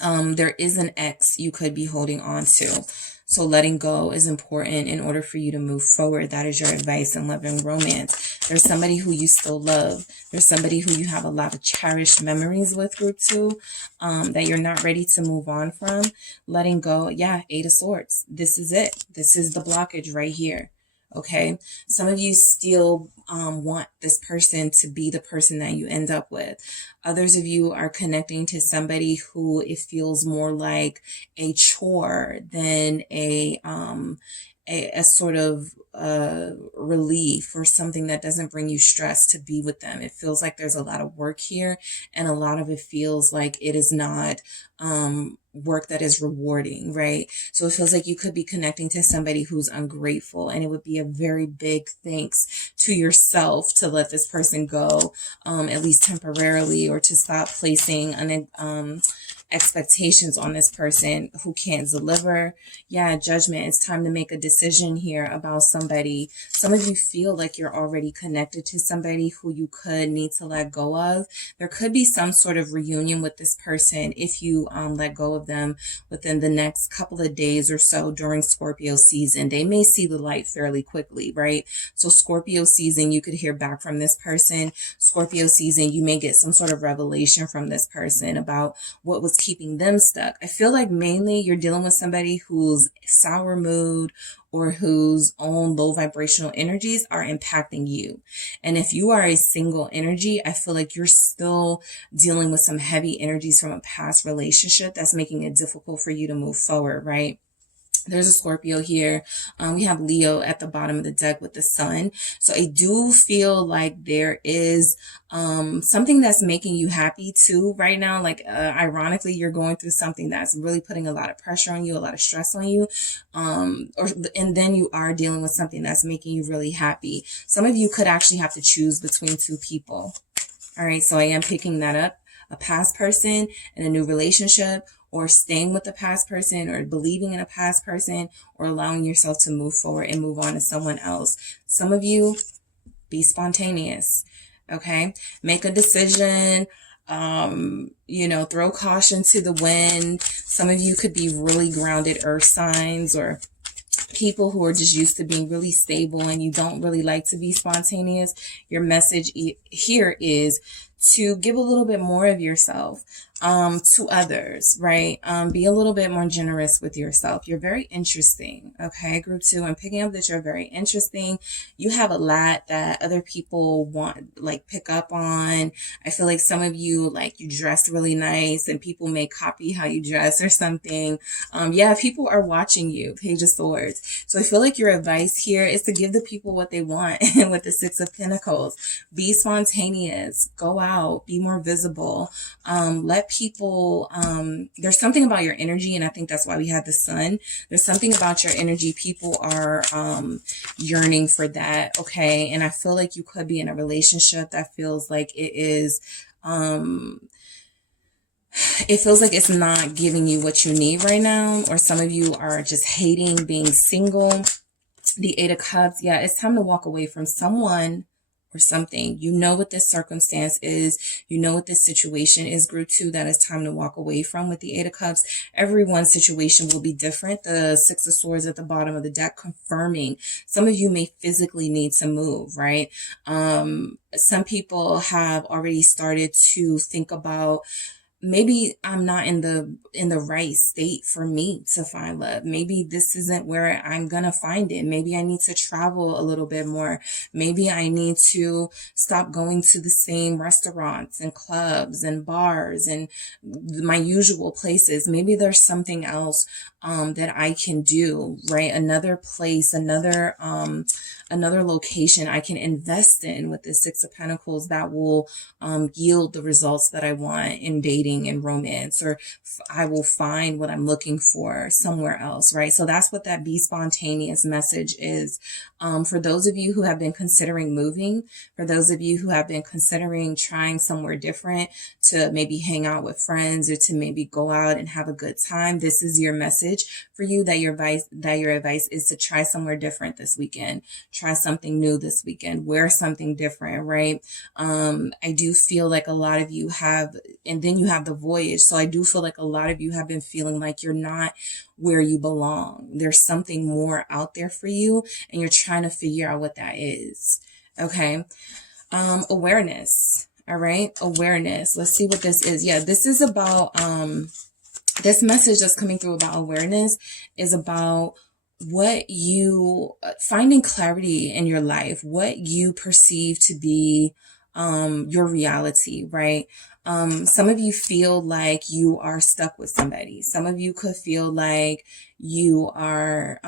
there is an ex you could be holding on to. So letting go is important in order for you to move forward. That is your advice in love and romance. There's somebody who you still love. There's somebody who you have a lot of cherished memories with, group 2, that you're not ready to move on from. Letting go. Yeah, 8 of Swords. This is it. This is the blockage right here. Okay. Some of you still want this person to be the person that you end up with. Others of you are connecting to somebody who it feels more like a chore than a sort of relief or something that doesn't bring you stress to be with them. It feels like there's a lot of work here, and a lot of it feels like it is not work that is rewarding, right? So it feels like you could be connecting to somebody who's ungrateful, and it would be a very big thanks to yourself to let this person go, at least temporarily, or to stop placing expectations on this person who can't deliver. Yeah, Judgment. It's time to make a decision here about somebody. Some of you feel like you're already connected to somebody who you could need to let go of. There could be some sort of reunion with this person if you let go of them within the next couple of days or so during Scorpio season. They may see the light fairly quickly, right? So Scorpio season, you could hear back from this person. Scorpio season, you may get some sort of revelation from this person about what was keeping them stuck. I feel like mainly you're dealing with somebody whose sour mood or whose own low vibrational energies are impacting you. And if you are a single energy, I feel like you're still dealing with some heavy energies from a past relationship that's making it difficult for you to move forward, right? There's a Scorpio here. We have Leo at the bottom of the deck with the Sun. So I do feel like there is something that's making you happy too right now. Like ironically, you're going through something that's really putting a lot of pressure on you, a lot of stress on you. And then you are dealing with something that's making you really happy. Some of you could actually have to choose between 2 people. All right, so I am picking that up. A past person and a new relationship, or staying with the past person, or believing in a past person, or allowing yourself to move forward and move on to someone else. Some of you, be spontaneous, okay? Make a decision, throw caution to the wind. Some of you could be really grounded earth signs, or people who are just used to being really stable and you don't really like to be spontaneous. Your message here is to give a little bit more of yourself to others, right? Be a little bit more generous with yourself. You're very interesting, okay? Group 2, I'm picking up that you're very interesting. You have a lot that other people want, like, pick up on. I feel like some of you, like, you dress really nice and people may copy how you dress or something. Yeah, people are watching you, Page of Swords. So I feel like your advice here is to give the people what they want with the 6 of Pentacles. Be spontaneous, go out, be more visible. Let people, there's something about your energy, and I think that's why we had the Sun. There's something about your energy. People are yearning for that, okay? And I feel like you could be in a relationship that feels like it is, it feels like it's not giving you what you need right now, or some of you are just hating being single. The 8 of Cups, yeah, it's time to walk away from someone or something. You know what this circumstance is. You know what this situation is, Group 2, that it's time to walk away from. With the 8 of Cups, everyone's situation will be different. The 6 of Swords at the bottom of the deck confirming some of you may physically need to move, right? Some people have already started to think about, maybe I'm not in the right state for me to find love. Maybe this isn't where I'm gonna find it. Maybe I need to travel a little bit more. Maybe I need to stop going to the same restaurants and clubs and bars and my usual places. Maybe there's something else that I can do, right? Another place, another location I can invest in with the 6 of Pentacles that will yield the results that I want in dating being in romance, or I will find what I'm looking for somewhere else, right? So that's what that be spontaneous message is. For those of you who have been considering moving, for those of you who have been considering trying somewhere different to maybe hang out with friends or to maybe go out and have a good time, this is your message for you, that your advice is to try somewhere different this weekend. Try something new this weekend. Wear something different, right? I do feel like a lot of you have, and then you have the voyage. So I do feel like a lot of you have been feeling like you're not where you belong. There's something more out there for you, and you're trying to figure out what that is. Okay. Awareness. All right. Awareness. Let's see what this is. Yeah, this is about, this message that's coming through about awareness is about what you, finding clarity in your life, what you perceive to be your reality, right? Some of you feel like you are stuck with somebody. Some of you could feel like you are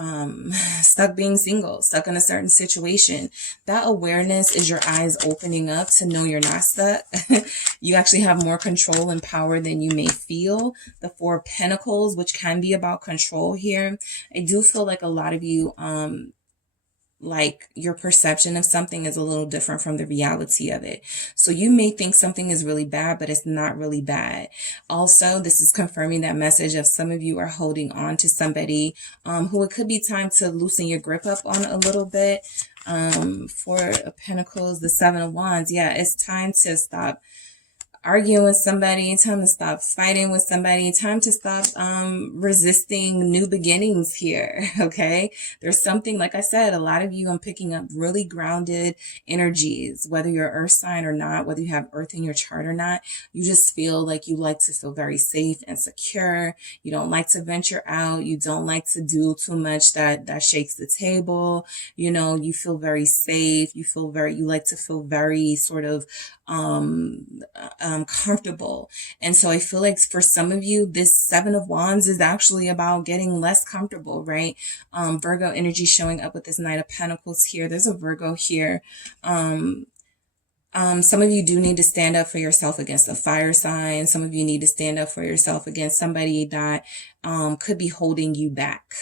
stuck being single, stuck in a certain situation. That awareness is your eyes opening up to know you're not stuck. You actually have more control and power than you may feel. The Four of Pentacles, which can be about control here. I do feel like a lot of you, like your perception of something is a little different from the reality of it. So you may think something is really bad, but it's not really bad. Also, this is confirming that message of some of you are holding on to somebody who it could be time to loosen your grip up on a little bit. Four of Pentacles, the Seven of Wands. Yeah, it's time to stop arguing with somebody, time to stop fighting with somebody, time to stop resisting new beginnings here. Okay, there's something, like I said, a lot of you, I'm picking up really grounded energies, whether you're earth sign or not, whether you have earth in your chart or not. You just feel like you like to feel very safe and secure. You don't like to venture out. You don't like to do too much that shakes the table. You know, you feel very safe. You like to feel very sort of comfortable. And so I feel like for some of you, this Seven of Wands is actually about getting less comfortable, right? Virgo energy showing up with this Knight of Pentacles here. There's a Virgo here. Some of you do need to stand up for yourself against a fire sign. Some of you need to stand up for yourself against somebody that could be holding you back.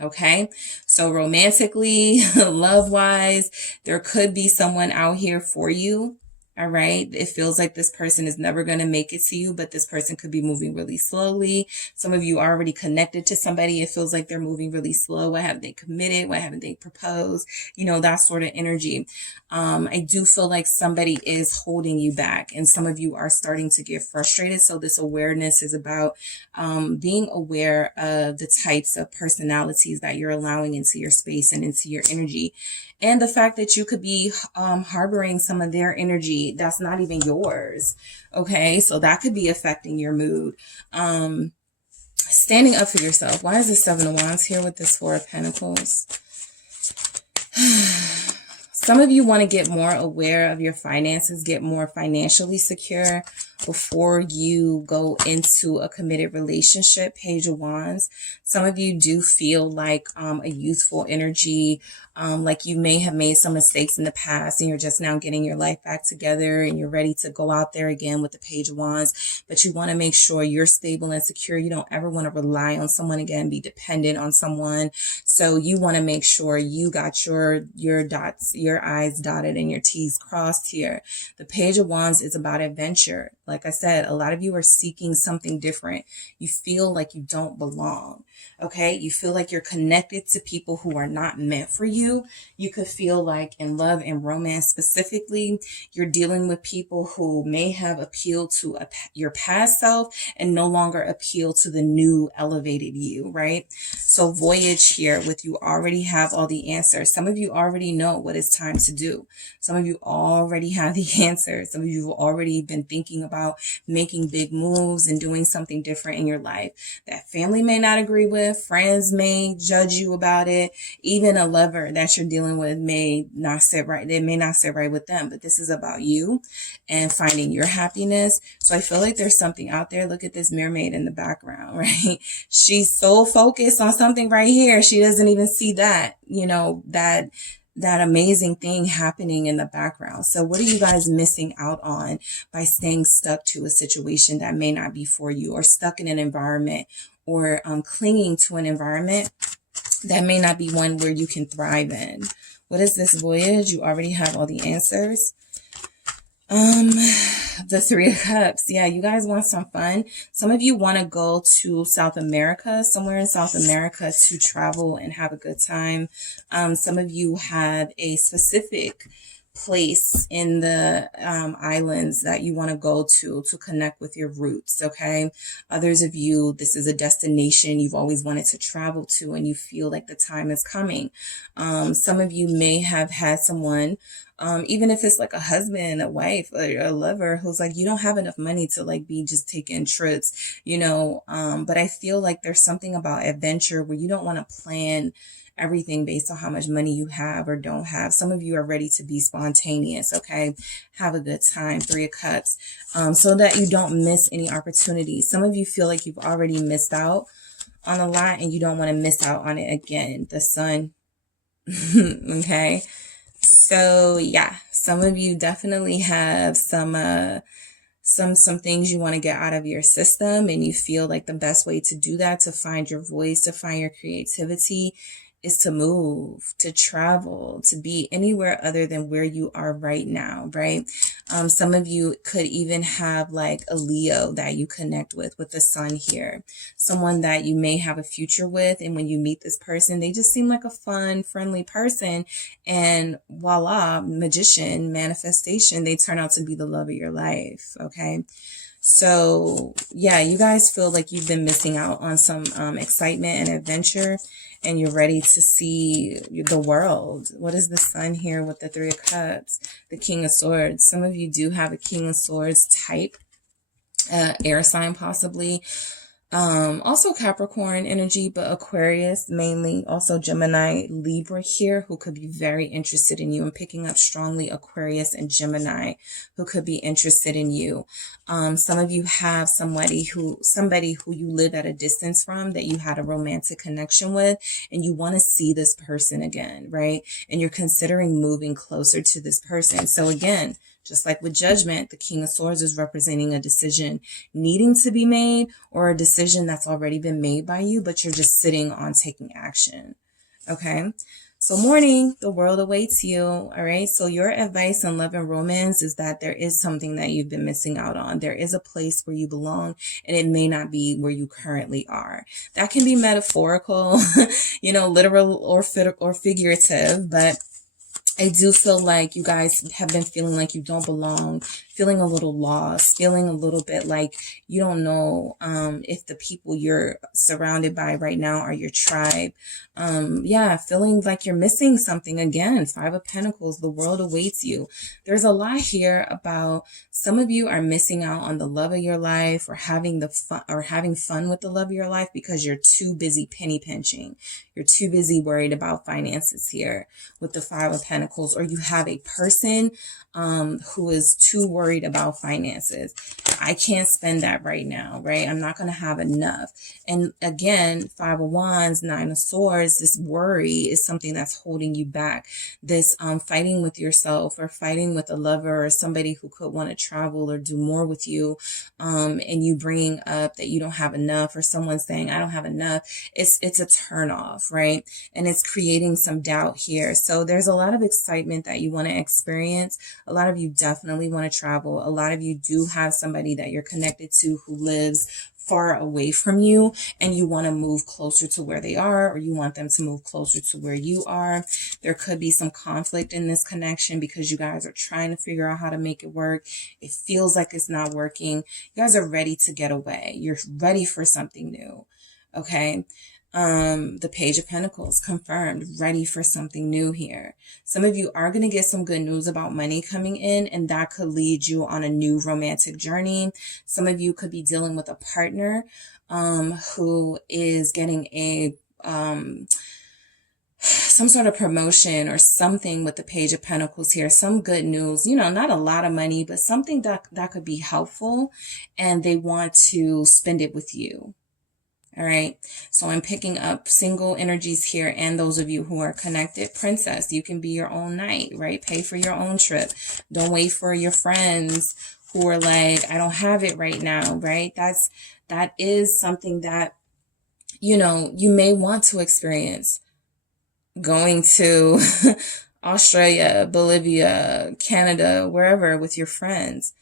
Okay, so romantically, love-wise, there could be someone out here for you. All right. It feels like this person is never going to make it to you, but this person could be moving really slowly. Some of you are already connected to somebody. It feels like they're moving really slow. Why haven't they committed? Why haven't they proposed? You know, that sort of energy. I do feel like somebody is holding you back, and some of you are starting to get frustrated. So this awareness is about being aware of the types of personalities that you're allowing into your space and into your energy. And the fact that you could be harboring some of their energy that's not even yours. Okay, so that could be affecting your mood. Standing up for yourself. Why is the Seven of Wands here with this Four of Pentacles? Some of you want to get more aware of your finances, get more financially secure before you go into a committed relationship. Page of Wands. Some of you do feel like a youthful energy, like you may have made some mistakes in the past and you're just now getting your life back together and you're ready to go out there again with the Page of Wands, but you want to make sure you're stable and secure. You don't ever want to rely on someone again, be dependent on someone. So you want to make sure you got your dots, your I's dotted and your T's crossed here. The Page of Wands is about adventure. Like I said, a lot of you are seeking something different. You feel like you don't belong. Okay. You feel like you're connected to people who are not meant for you. You could feel like in love and romance specifically, you're dealing with people who may have appealed to your past self and no longer appeal to the new elevated you, right? So voyage here with you already have all the answers. Some of you already know what it's time to do. Some of you already have the answers. Some of you have already been thinking about making big moves and doing something different in your life that family may not agree with. Friends may judge you about it. Even a lover that you're dealing with may not sit right. They may not sit right with them, but this is about you and finding your happiness. So I feel like there's something out there. Look at this mermaid in the background, right? She's so focused on something right here. She doesn't even see that, you know, that that amazing thing happening in the background. So what are you guys missing out on by staying stuck to a situation that may not be for you, or stuck in an environment, or clinging to an environment that may not be one where you can thrive in? What is this voyage? You already have all the answers. The Three of Cups. Yeah, you guys want some fun. Some of you want to go to South America, somewhere in South America, to travel and have a good time. Some of you have a specific place in the islands that you want to go to connect with your roots. Okay. Others of you, this is a destination you've always wanted to travel to, and you feel like the time is coming. Some of you may have had someone, even if it's like a husband, a wife, or a lover, who's like, you don't have enough money to like be just taking trips, you know. But I feel like there's something about adventure where you don't want to plan everything based on how much money you have or don't have. Some of you are ready to be spontaneous. Okay. Have a good time. Three of Cups. So that you don't miss any opportunities. Some of you feel like you've already missed out on a lot and you don't want to miss out on it again. The Sun. Okay. So yeah, some of you definitely have some things you want to get out of your system, and you feel like the best way to do that, to find your voice, to find your creativity, is to move, to travel, to be anywhere other than where you are right now, right? Some of you could even have like a Leo that you connect with the Sun here. Someone that you may have a future with, and when you meet this person, they just seem like a fun, friendly person, and voila, magician, manifestation, they turn out to be the love of your life, okay? So yeah, you guys feel like you've been missing out on some excitement and adventure, and you're ready to see the world. What is the Sun here with the Three of Cups? The King of Swords. Some of you do have a King of Swords type, air sign possibly. Also Capricorn energy, but Aquarius mainly, also Gemini, Libra here, who could be very interested in you. I'm picking up strongly Aquarius and Gemini who could be interested in you. Some of you have somebody who you live at a distance from, that you had a romantic connection with, and you want to see this person again, right? And you're considering moving closer to this person. So again, just like with Judgment, the King of Swords is representing a decision needing to be made, or a decision that's already been made by you, but you're just sitting on taking action. Okay. So morning, the world awaits you. All right. So your advice on love and romance is that there is something that you've been missing out on. There is a place where you belong, and it may not be where you currently are. That can be metaphorical, you know, literal or figurative, but I do feel like you guys have been feeling like you don't belong, feeling a little lost, feeling a little bit like you don't know if the people you're surrounded by right now are your tribe. Yeah, feeling like you're missing something again. Five of Pentacles, the world awaits you. There's a lot here about some of you are missing out on the love of your life, or having fun with the love of your life, because you're too busy penny pinching. You're too busy worried about finances here with the Five of Pentacles, or you have a person who is too worried about finances. I can't spend that right now, right? I'm not going to have enough. And again, Five of Wands, Nine of Swords, this worry is something that's holding you back. This fighting with yourself, or fighting with a lover, or somebody who could want to travel or do more with you, and you bringing up that you don't have enough, or someone saying, I don't have enough. It's a turn off, right? And it's creating some doubt here. So there's a lot of excitement that you want to experience. A lot of you definitely want to travel. A lot of you do have somebody that you're connected to who lives far away from you, and you want to move closer to where they are, or you want them to move closer to where you are. There could be some conflict in this connection because you guys are trying to figure out how to make it work. It feels like it's not working. You guys are ready to get away. You're ready for something new. Okay. The Page of Pentacles, confirmed, ready for something new here. Some of you are going to get some good news about money coming in, and that could lead you on a new romantic journey. Some of you could be dealing with a partner who is getting a some sort of promotion or something with the Page of Pentacles here. Some good news, you know, not a lot of money, but something that could be helpful, and they want to spend it with you. All right. So I'm picking up single energies here, and those of you who are connected. Princess, you can be your own knight, right? Pay for your own trip. Don't wait for your friends who are like, I don't have it right now, right? That is something that, you know, you may want to experience. Going to Australia, Bolivia, Canada, wherever with your friends.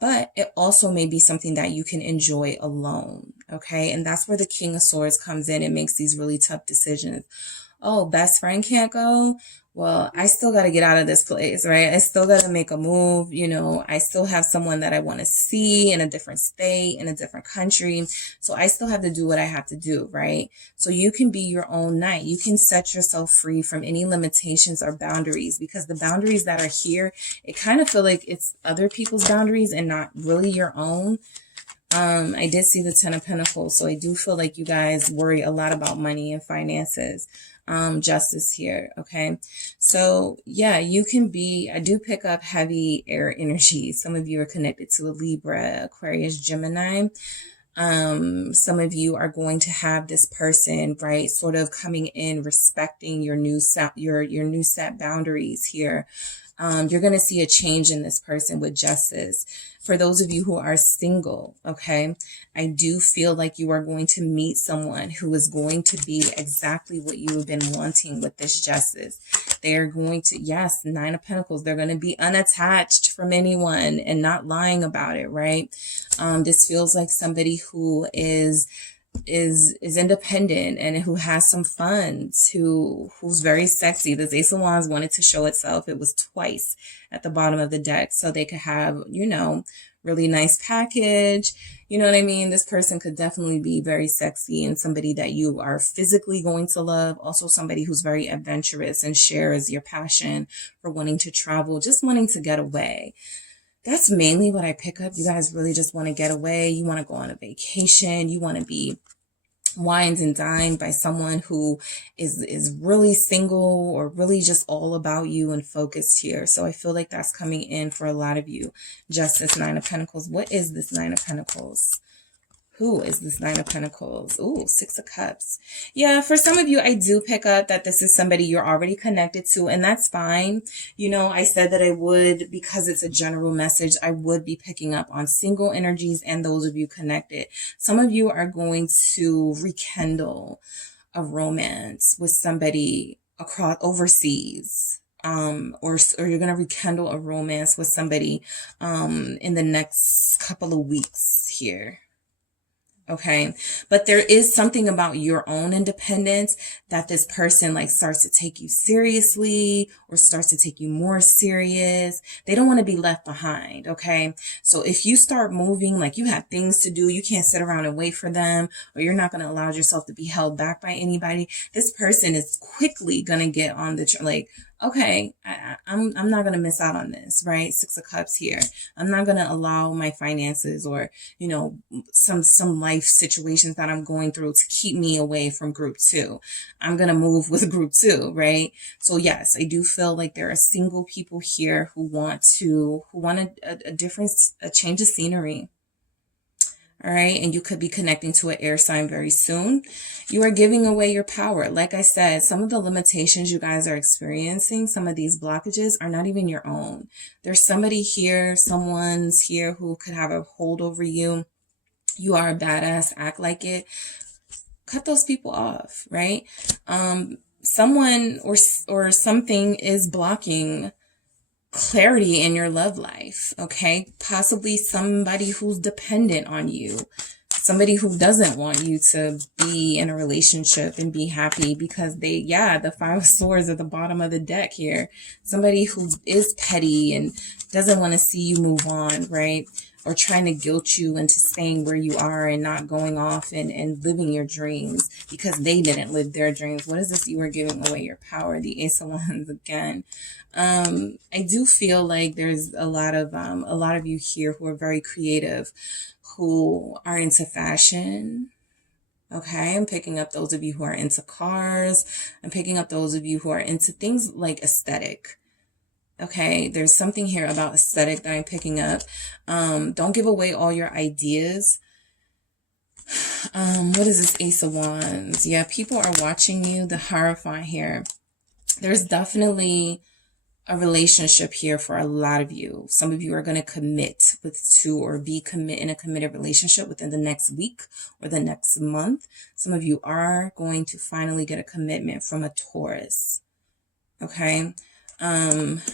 But it also may be something that you can enjoy alone, okay? And that's where the King of Swords comes in and makes these really tough decisions. Oh, best friend can't go? Well, I still got to get out of this place, right? I still got to make a move. You know, I still have someone that I want to see in a different state, in a different country. So I still have to do what I have to do, right? So you can be your own knight. You can set yourself free from any limitations or boundaries, because the boundaries that are here, it kind of feel like it's other people's boundaries and not really your own. I did see the Ten of Pentacles, so I do feel like you guys worry a lot about money and finances. Justice here, okay? So, yeah, you can be, I do pick up heavy air energy. Some of you are connected to a Libra, Aquarius, Gemini. Some of you are going to have this person, right, sort of coming in, respecting your new set, your new set boundaries here. You're going to see a change in this person with justice. For those of you who are single, okay, I do feel like you are going to meet someone who is going to be exactly what you have been wanting with this justice. They are going to, yes, Nine of Pentacles, they're going to be unattached from anyone and not lying about it, right? This feels like somebody who is independent and who has some funds, who's very sexy. This Ace of Wands wanted to show itself. It was twice at the bottom of the deck, so they could have, you know, really nice package. You know what I mean? This person could definitely be very sexy and somebody that you are physically going to love. Also somebody who's very adventurous and shares your passion for wanting to travel, just wanting to get away. That's mainly what I pick up. You guys really just want to get away. You want to go on a vacation. You want to be wined and dined by someone who is really single or really just all about you and focused here. So I feel like that's coming in for a lot of you. Justice, Nine of Pentacles. What is this Nine of Pentacles? Who is this Nine of Pentacles? Ooh, Six of Cups. Yeah, for some of you, I do pick up that this is somebody you're already connected to, and that's fine. You know, I said that I would, because it's a general message, I would be picking up on single energies and those of you connected. Some of you are going to rekindle a romance with somebody across overseas. Or you're going to rekindle a romance with somebody in the next couple of weeks here. Okay. But there is something about your own independence that this person like starts to take you seriously or starts to take you more serious. They don't want to be left behind. Okay. So if you start moving, like you have things to do, you can't sit around and wait for them, or you're not going to allow yourself to be held back by anybody. This person is quickly going to get on the, like, okay, I'm not going to miss out on this, right? Six of Cups here. I'm not going to allow my finances or, you know, some life situations that I'm going through to keep me away from group two. I'm going to move with group two, right? So yes, I do feel like there are single people here who want a difference, a change of scenery. All right. And you could be connecting to an air sign very soon. You are giving away your power. Like I said, some of the limitations you guys are experiencing, some of these blockages are not even your own. There's somebody here, someone's here who could have a hold over you. You are a badass, act like it. Cut those people off, right? Someone or something is blocking clarity in your love life, okay? Possibly somebody who's dependent on you, somebody who doesn't want you to be in a relationship and be happy because the Five of Swords at the bottom of the deck here. Somebody who is petty and doesn't want to see you move on, right? Or trying to guilt you into staying where you are and not going off and living your dreams because they didn't live their dreams. What is this? You are giving away your power. The Ace of Wands again. I do feel like there's a lot of you here who are very creative, who are into fashion. Okay, I'm picking up those of you who are into cars. I'm picking up those of you who are into things like aesthetic. Okay, there's something here about aesthetic that I'm picking up. Don't give away all your ideas. What is this Ace of Wands? Yeah, people are watching you. The Hierophant here. There's definitely a relationship here for a lot of you. Some of you are going to commit or be in a committed relationship within the next week or the next month. Some of you are going to finally get a commitment from a Taurus. Okay.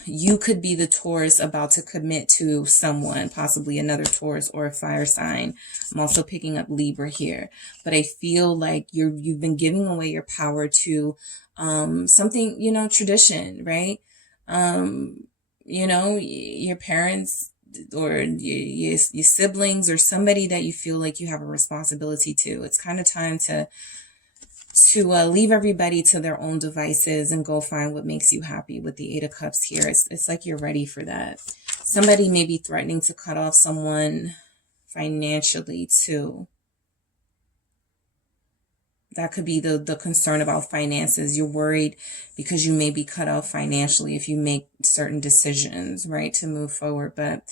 You could be the Taurus about to commit to someone, possibly another Taurus or a fire sign. I'm also picking up Libra here, but I feel like you've been giving away your power to, something, you know, tradition, right? You know, your parents or your siblings or somebody that you feel like you have a responsibility to. It's kind of time to leave everybody to their own devices and go find what makes you happy with the Eight of Cups here. It's like you're ready for that. Somebody may be threatening to cut off someone financially too. That could be the concern about finances. You're worried because you may be cut off financially if you make certain decisions, right, to move forward. But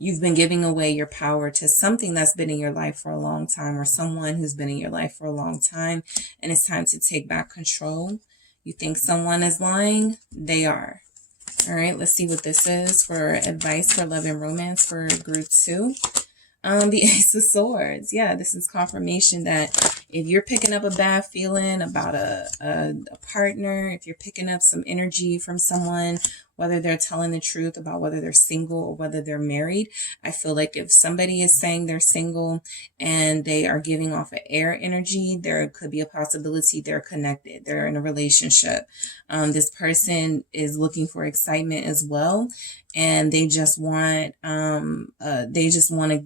you've been giving away your power to something that's been in your life for a long time, or someone who's been in your life for a long time, and it's time to take back control. You think someone is lying? They are. All right, let's see what this is for advice for love and romance for group 2. The Ace of Swords. Yeah, this is confirmation that if you're picking up a bad feeling about a partner, if you're picking up some energy from someone, whether they're telling the truth about whether they're single or whether they're married, I feel like if somebody is saying they're single and they are giving off an air energy, there could be a possibility they're connected. They're in a relationship. This person is looking for excitement as well, and they just want to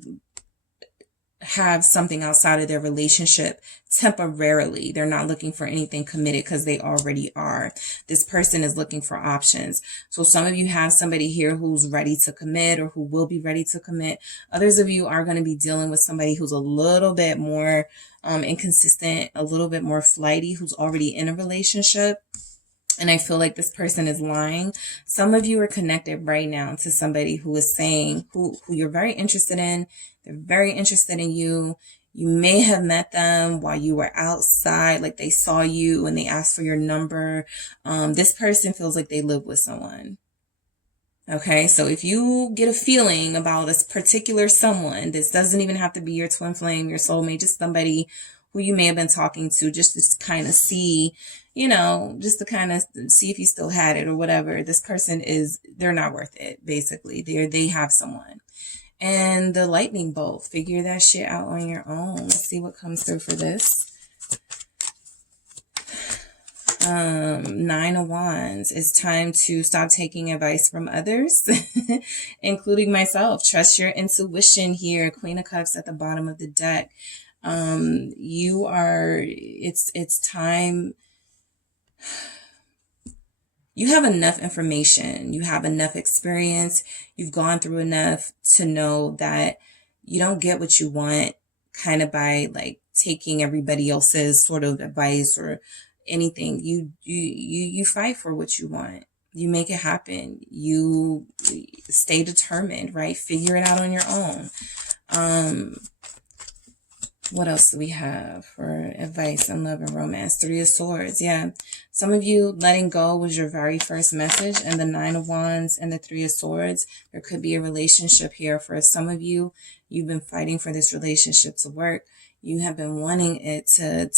have something outside of their relationship temporarily. They're not looking for anything committed because they already are. This person is looking for options. So some of you have somebody here who's ready to commit or who will be ready to commit. Others of you are going to be dealing with somebody who's a little bit more inconsistent, a little bit more flighty, who's already in a relationship. And I feel like this person is lying. Some of you are connected right now to somebody who is saying, who you're very interested in. They're very interested in you. You may have met them while you were outside, like they saw you and they asked for your number. This person feels like they live with someone. Okay, so if you get a feeling about this particular someone, this doesn't even have to be your twin flame, your soulmate, just somebody who you may have been talking to, just to kind of see, you know, just to kind of see if you still had it or whatever. This person they're not worth it, basically. They have someone. And the lightning bolt, figure that shit out on your own. Let's see what comes through for this. 9 of Wands. It's time to stop taking advice from others, including myself. Trust your intuition here. Queen of Cups at the bottom of the deck. It's time. You have enough information. You have enough experience. You've gone through enough to know that you don't get what you want kind of by like taking everybody else's sort of advice or anything. You fight for what you want. You make it happen. You stay determined, right? Figure it out on your own. What else do we have for advice on love and romance? 3 of Swords. Yeah. Some of you, letting go was your very first message. And the 9 of Wands and the 3 of Swords. There could be a relationship here. For some of you, you've been fighting for this relationship to work. You have been wanting it to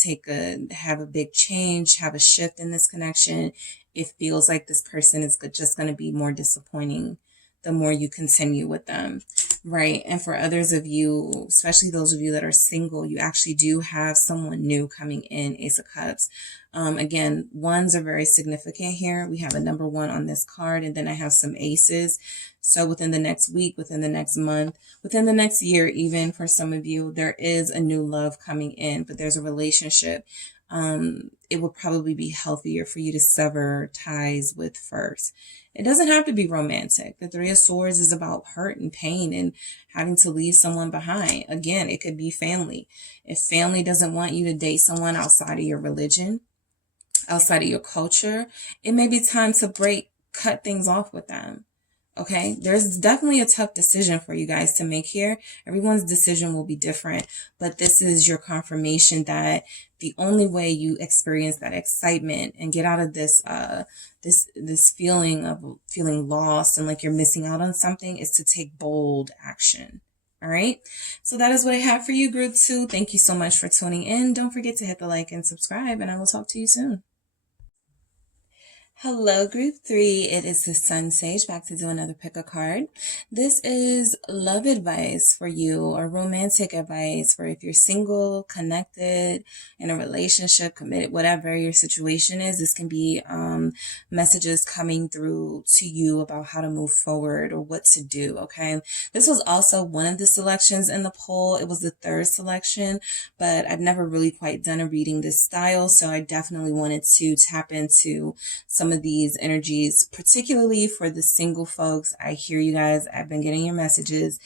have a big change, have a shift in this connection. It feels like this person is just going to be more disappointing the more you continue with them, right? And for others of you, especially those of you that are single, you actually do have someone new coming in, Ace of Cups. Again, ones are very significant here. We have a number 1 on this card, and then I have some aces. So within the next week, within the next month, within the next year, even for some of you, there is a new love coming in, but there's a relationship. It will probably be healthier for you to sever ties with first. It doesn't have to be romantic. The 3 of Swords is about hurt and pain and having to leave someone behind. Again, it could be family. If family doesn't want you to date someone outside of your religion, outside of your culture, it may be time to cut things off with them. Okay, there's definitely a tough decision for you guys to make here. Everyone's decision will be different, but this is your confirmation that the only way you experience that excitement and get out of this this feeling of feeling lost and like you're missing out on something is to take bold action. All right, so that is what I have for you, group 2. Thank you so much for tuning in. Don't forget to hit the like and subscribe, and I will talk to you soon. Hello, group 3. It is the SunSage back to do another pick a card. This is love advice for you, or romantic advice for if you're single, connected, in a relationship, committed, whatever your situation is. This can be messages coming through to you about how to move forward or what to do. Okay. This was also one of the selections in the poll. It was the 3rd selection, but I've never really quite done a reading this style. So I definitely wanted to tap into some of these energies, particularly for the single folks. I hear you guys. I've been getting your messages.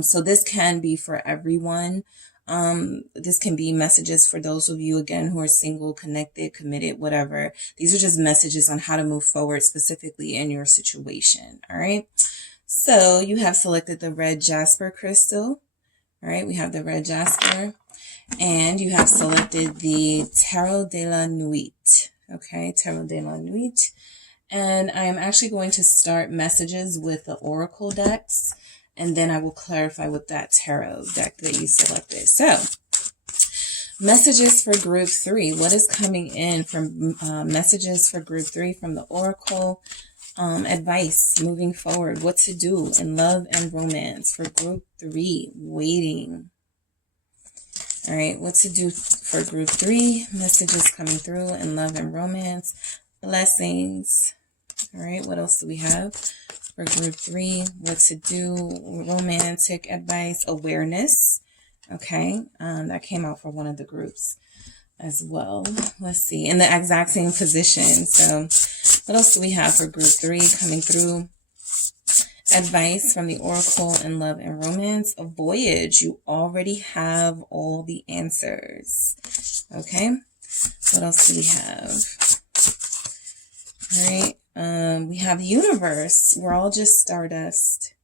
So this can be for everyone. This can be messages for those of you, again, who are single, connected, committed, whatever. These are just messages on how to move forward specifically in your situation. All right. So you have selected the red jasper crystal. All right. We have the red jasper, and you have selected the Tarot de la Nuit. Okay, Tarot de la Nuit. And I am actually going to start messages with the oracle decks, and then I will clarify with that tarot deck that you selected. So, messages for group 3. What is coming in from messages for group 3 from the oracle? Advice moving forward. What to do in love and romance for group 3. Waiting. All right, what to do for group 3, messages coming through in love and romance, blessings. All right, what else do we have for group 3? What to do, romantic advice, awareness. Okay, that came out for one of the groups as well. Let's see, in the exact same position. So what else do we have for group 3 coming through? Advice from the oracle in love and romance. A voyage. You already have all the answers. Okay. What else do we have? All right. We have universe. We're all just stardust.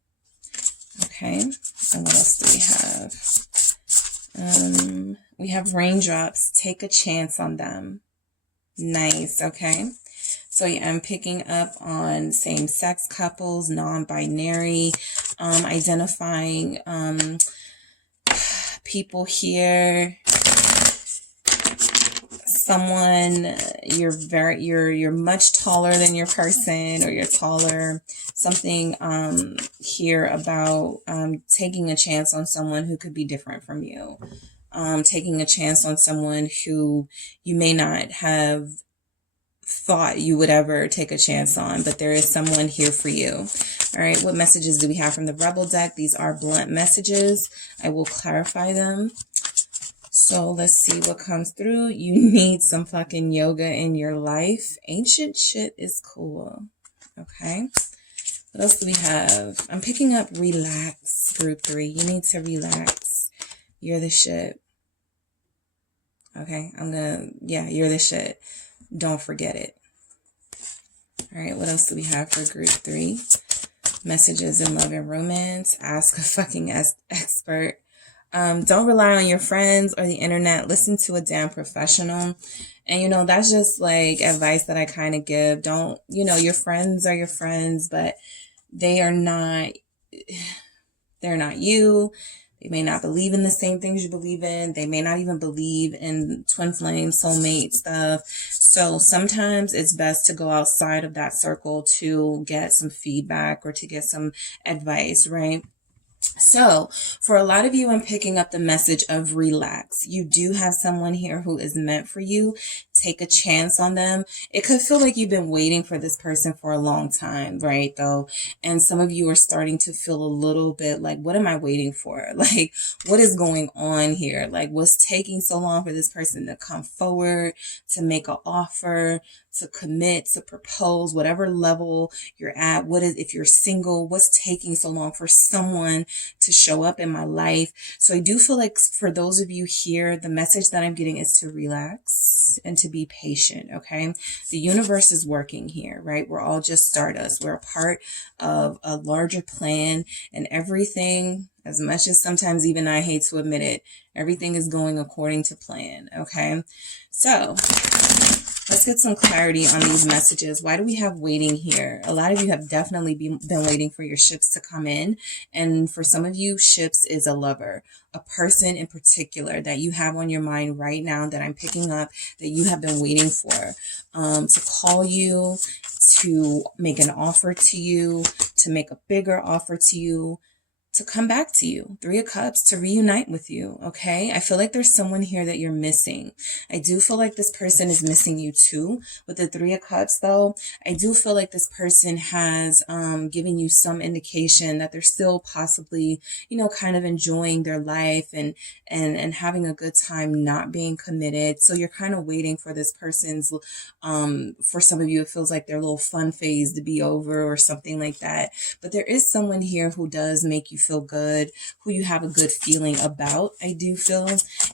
Okay. And what else do we have? We have raindrops. Take a chance on them. Nice. Okay. So yeah, I'm picking up on same-sex couples, non-binary, identifying people here. Someone, you're much taller than your person, or you're taller. Something here about taking a chance on someone who could be different from you. Taking a chance on someone who you may not have thought you would ever take a chance on, but there is someone here for you. All right, what messages do we have from the Rebel deck? These are blunt messages. I will clarify them. So let's see what comes through. You need some fucking yoga in your life. Ancient shit is cool. Okay. What else do we have? I'm picking up relax, group 3. You need to relax. You're the shit. Okay. You're the shit. Don't forget it. All right, what else do we have for group 3? Messages in love and romance. Ask a fucking expert. Don't rely on your friends or the internet. Listen to a damn professional. And, that's just like advice that I kind of give. Don't, your friends are your friends, but they're not you. They may not believe in the same things you believe in. They may not even believe in twin flame, soulmate stuff. So sometimes it's best to go outside of that circle to get some feedback or to get some advice, right? So for a lot of you, I'm picking up the message of relax. You do have someone here who is meant for you. Take a chance on them. It could feel like you've been waiting for this person for a long time, right? Though, and some of you are starting to feel a little bit like, what am I waiting for? Like, what is going on here? Like, what's taking so long for this person to come forward, to make an offer, to commit, to propose, whatever level you're at? If you're single, what's taking so long for someone to show up in my life. So I do feel like for those of you here, the message that I'm getting is to relax and to be patient, okay? The universe is working here, right? We're all just stardust. We're a part of a larger plan, and everything, as much as sometimes even I hate to admit it, everything is going according to plan, okay? So let's get some clarity on these messages. Why do we have waiting here? A lot of you have definitely been waiting for your ships to come in. And for some of you, ships is a lover, a person in particular that you have on your mind right now that I'm picking up that you have been waiting for, to call you, to make an offer to you, to make a bigger offer to you, to come back to you. 3 of Cups, to reunite with you, okay? I feel like there's someone here that you're missing. I do feel like this person is missing you too. With the 3 of Cups, though, I do feel like this person has given you some indication that they're still possibly, you know, kind of enjoying their life and having a good time, not being committed. So you're kind of waiting for this person's, for some of you, it feels like their little fun phase to be over or something like that. But there is someone here who does make you feel good, who you have a good feeling about, I do feel,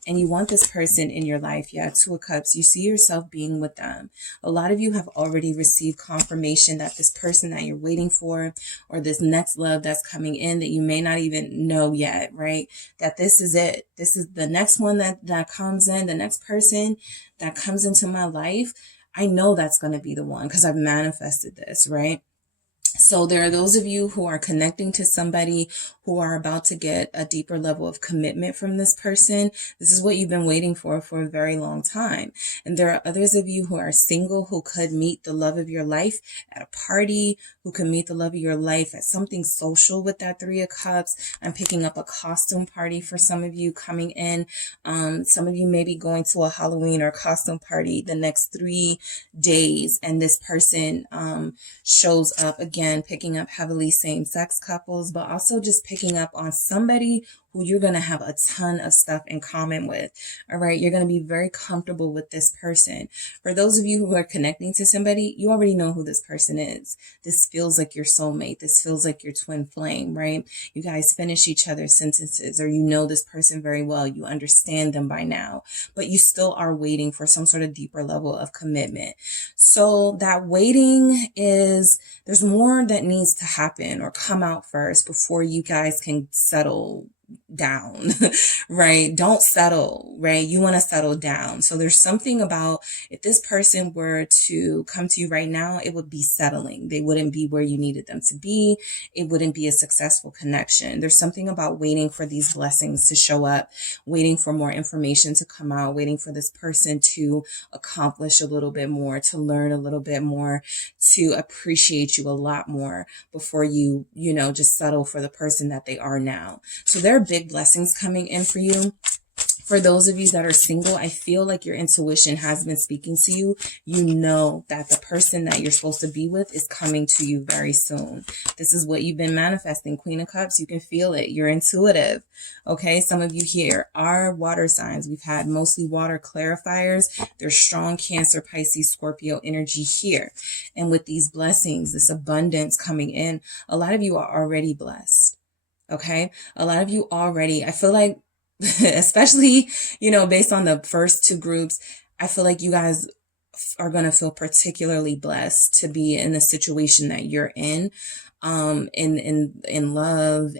and you want this person in your life. Yeah, 2 of Cups, you see yourself being with them. A lot of you have already received confirmation that this person that you're waiting for, or this next love that's coming in that you may not even know yet, right? That this is it. This is the next one that comes in, the next person that comes into my life. I know that's going to be the one because I've manifested this, right? So there are those of you who are connecting to somebody who are about to get a deeper level of commitment from this person. This is what you've been waiting for a very long time. And there are others of you who are single who could meet the love of your life at a party, who can meet the love of your life at something social with that 3 of Cups. I'm picking up a costume party for some of you coming in. Some of you may be going to a Halloween or costume party the next 3 days, and this person shows up again, picking up heavily same-sex couples, but also just picking up on somebody who you're going to have a ton of stuff in common with. All right. You're going to be very comfortable with this person. For those of you who are connecting to somebody, you already know who this person is. This feels like your soulmate. This feels like your twin flame, right? You guys finish each other's sentences, or you know this person very well. You understand them by now, but you still are waiting for some sort of deeper level of commitment. So that waiting is, there's more that needs to happen or come out first before you guys can settle down, right? Don't settle, right? You want to settle down. So there's something about, if this person were to come to you right now, it would be settling. They wouldn't be where you needed them to be. It wouldn't be a successful connection. There's something about waiting for these blessings to show up, waiting for more information to come out, waiting for this person to accomplish a little bit more, to learn a little bit more, to appreciate you a lot more before you just settle for the person that they are now. So there are big blessings coming in for you. For those of you that are single, I feel like your intuition has been speaking to you. You know that the person that you're supposed to be with is coming to you very soon. This is what you've been manifesting. Queen of Cups, you can feel it. You're intuitive. Okay, some of you here are water signs. We've had mostly water clarifiers. There's strong Cancer, Pisces, Scorpio energy here. And with these blessings, this abundance coming in, a lot of you are already blessed. Okay, a lot of you already, I feel like, especially, based on the first 2 groups, I feel like you guys are going to feel particularly blessed to be in the situation that you're in love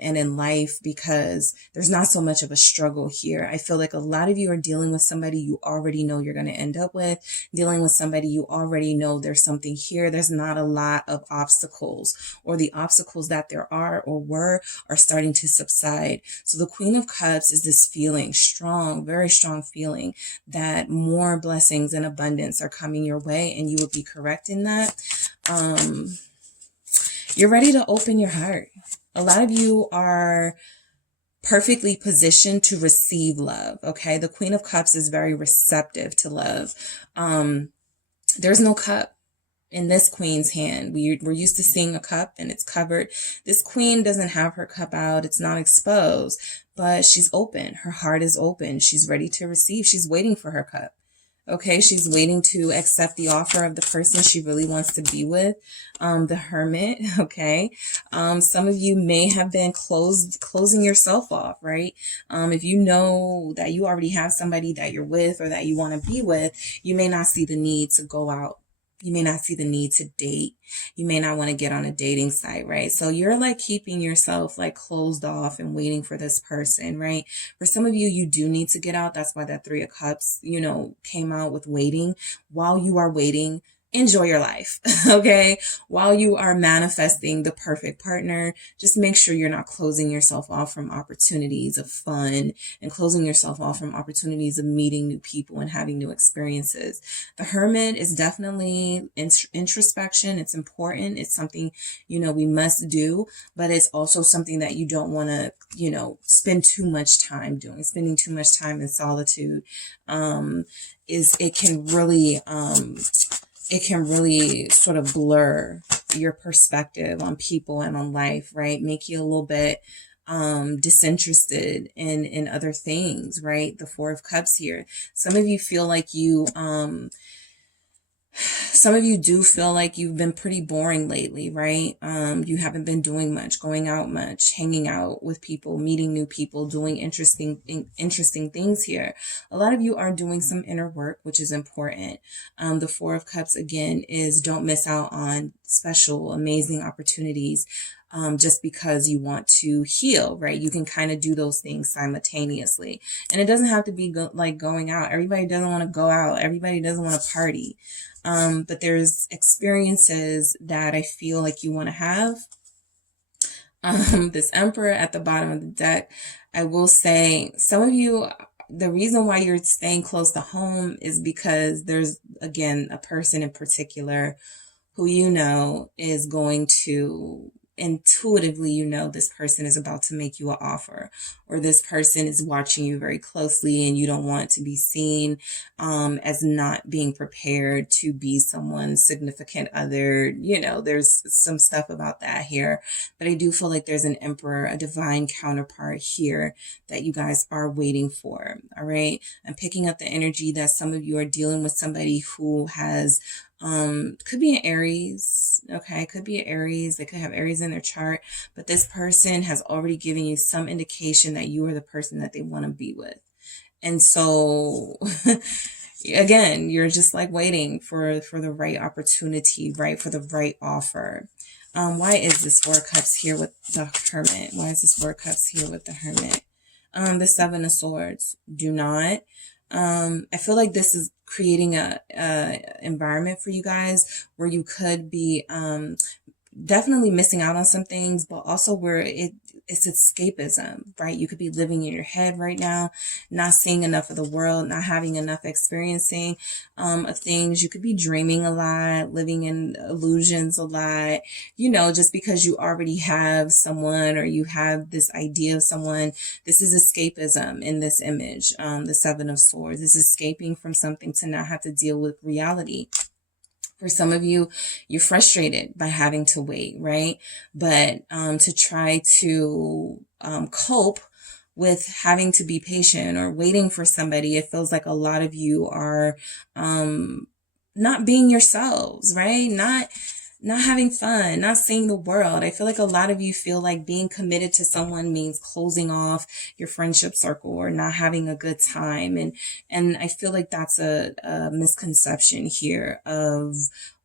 and in life, because there's not so much of a struggle here. I feel like a lot of you are dealing with somebody you already know you're going to end up with, dealing with somebody you already know there's something here. There's not a lot of obstacles, or the obstacles that there are or were are starting to subside. So the Queen of Cups is this feeling, strong, very strong feeling that more blessings and abundance are coming your way, and you will be correct in that. You're ready to open your heart. A lot of you are perfectly positioned to receive love, okay? The Queen of Cups is very receptive to love. There's no cup in this queen's hand. We're used to seeing a cup and it's covered. This queen doesn't have her cup out. It's not exposed, but she's open. Her heart is open. She's ready to receive. She's waiting for her cup. Okay, she's waiting to accept the offer of the person she really wants to be with. The Hermit. Okay. Some of you may have been closing yourself off, right? If you know that you already have somebody that you're with or that you want to be with, you may not see the need to go out. You may not see the need to date. You may not want to get on a dating site, right? So you're like keeping yourself like closed off and waiting for this person, right? For some of you, you do need to get out. That's why that Three of Cups, came out with waiting. While you are waiting, enjoy your life. Okay. While you are manifesting the perfect partner, just make sure you're not closing yourself off from opportunities of fun and closing yourself off from opportunities of meeting new people and having new experiences. The Hermit is definitely introspection. It's important. It's something, we must do, but it's also something that you don't want to, spend too much time doing. Spending too much time in solitude, it can really sort of blur your perspective on people and on life, right? Make you a little bit disinterested in other things, right? The Four of Cups here. Some of you feel like some of you do feel like you've been pretty boring lately, right? You haven't been doing much, going out much, hanging out with people, meeting new people, doing interesting things here. A lot of you are doing some inner work, which is important. The Four of Cups, again, is don't miss out on special, amazing opportunities. Just because you want to heal, right? You can kind of do those things simultaneously. And it doesn't have to be like going out. Everybody doesn't want to go out. Everybody doesn't want to party. But there's experiences that I feel like you want to have. This Emperor at the bottom of the deck, I will say some of you, the reason why you're staying close to home is because there's, again, a person in particular who is going to intuitively, this person is about to make you an offer, or this person is watching you very closely and you don't want to be seen as not being prepared to be someone's significant other. There's some stuff about that here, but I do feel like there's an Emperor, a divine counterpart here that you guys are waiting for. All right. I'm picking up the energy that some of you are dealing with somebody who has could be an Aries. Okay. Could be an Aries. They could have Aries in their chart, but this person has already given you some indication that you are the person that they want to be with. And so again, you're just like waiting for the right opportunity, right? For the right offer. Why is this Four of Cups here with the Hermit? Why is this Four of Cups here with the Hermit? The Seven of Swords. Do not. I feel like this is creating a environment for you guys where you could be definitely missing out on some things, but also where it's escapism, right? You could be living in your head right now, not seeing enough of the world, not having enough experiencing of things. You could be dreaming a lot, living in illusions a lot, just because you already have someone or you have this idea of someone. This is escapism in this image. The Seven of Swords is escaping from something to not have to deal with reality. For some of you, you're frustrated by having to wait, right? But to try to cope with having to be patient or waiting for somebody, it feels like a lot of you are not being yourselves, right? Not having fun, not seeing the world. I feel like a lot of you feel like being committed to someone means closing off your friendship circle or not having a good time. And I feel like that's a misconception here of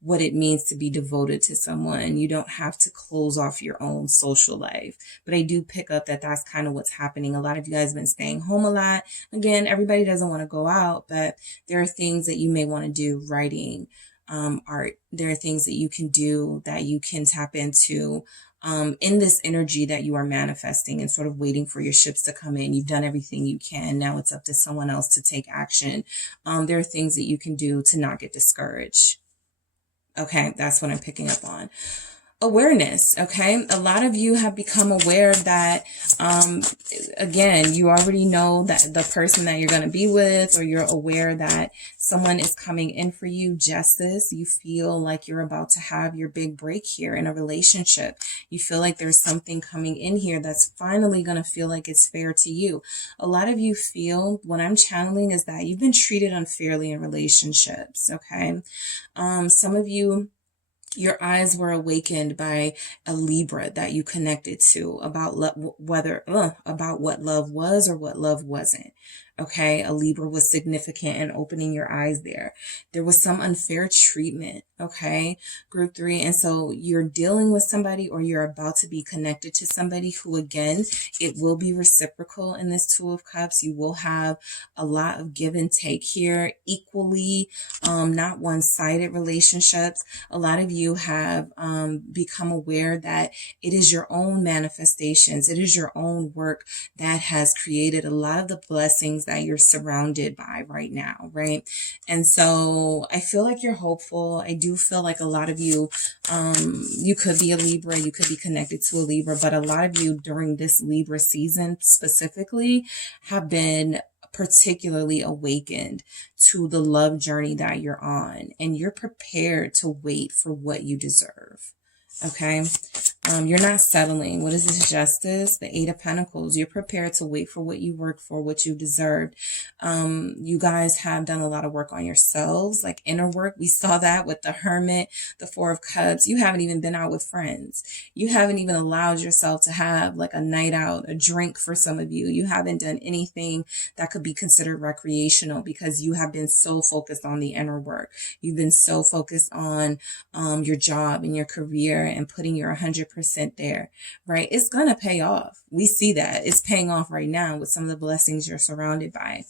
what it means to be devoted to someone. You don't have to close off your own social life. But I do pick up that that's kind of what's happening. A lot of you guys have been staying home a lot. Again, everybody doesn't want to go out, but there are things that you may want to do, writing, art. There are things that you can do that you can tap into in this energy that you are manifesting and sort of waiting for your ships to come in. You've done everything you can. Now it's up to someone else to take action. There are things that you can do to not get discouraged. Okay, that's what I'm picking up on. awareness. Okay. A lot of you have become aware that, again, you already know that the person that you're going to be with, or you're aware that someone is coming in for you. Justice. You feel like you're about to have your big break here in a relationship. You feel like there's something coming in here that's finally going to feel like it's fair to you. A lot of you feel, what I'm channeling is that you've been treated unfairly in relationships. Okay. Some of you, your eyes were awakened by a Libra that you connected to about about what love was or what love wasn't. Okay, a Libra was significant in opening your eyes there. There was some unfair treatment. Okay, group 3. And so you're dealing with somebody, or you're about to be connected to somebody who, again, it will be reciprocal in this Two of Cups. You will have a lot of give and take here, equally, not one-sided relationships. A lot of you have become aware that it is your own manifestations, it is your own work that has created a lot of the blessings that you're surrounded by right now, right? And so I feel like you're hopeful. I do feel like a lot of you, you could be a Libra, you could be connected to a Libra, but a lot of you during this Libra season specifically have been particularly awakened to the love journey that you're on, and you're prepared to wait for what you deserve. Okay. You're not settling. What is this? Justice, the 8 of Pentacles. You're prepared to wait for what you worked for, what you deserved. You guys have done a lot of work on yourselves, like inner work. We saw that with the Hermit, the 4 of Cups. You haven't even been out with friends. You haven't even allowed yourself to have like a night out, a drink for some of you. You haven't done anything that could be considered recreational because you have been so focused on the inner work. You've been so focused on your job and your career and putting your 100% there, right? It's going to pay off. We see that it's paying off right now with some of the blessings you're surrounded by.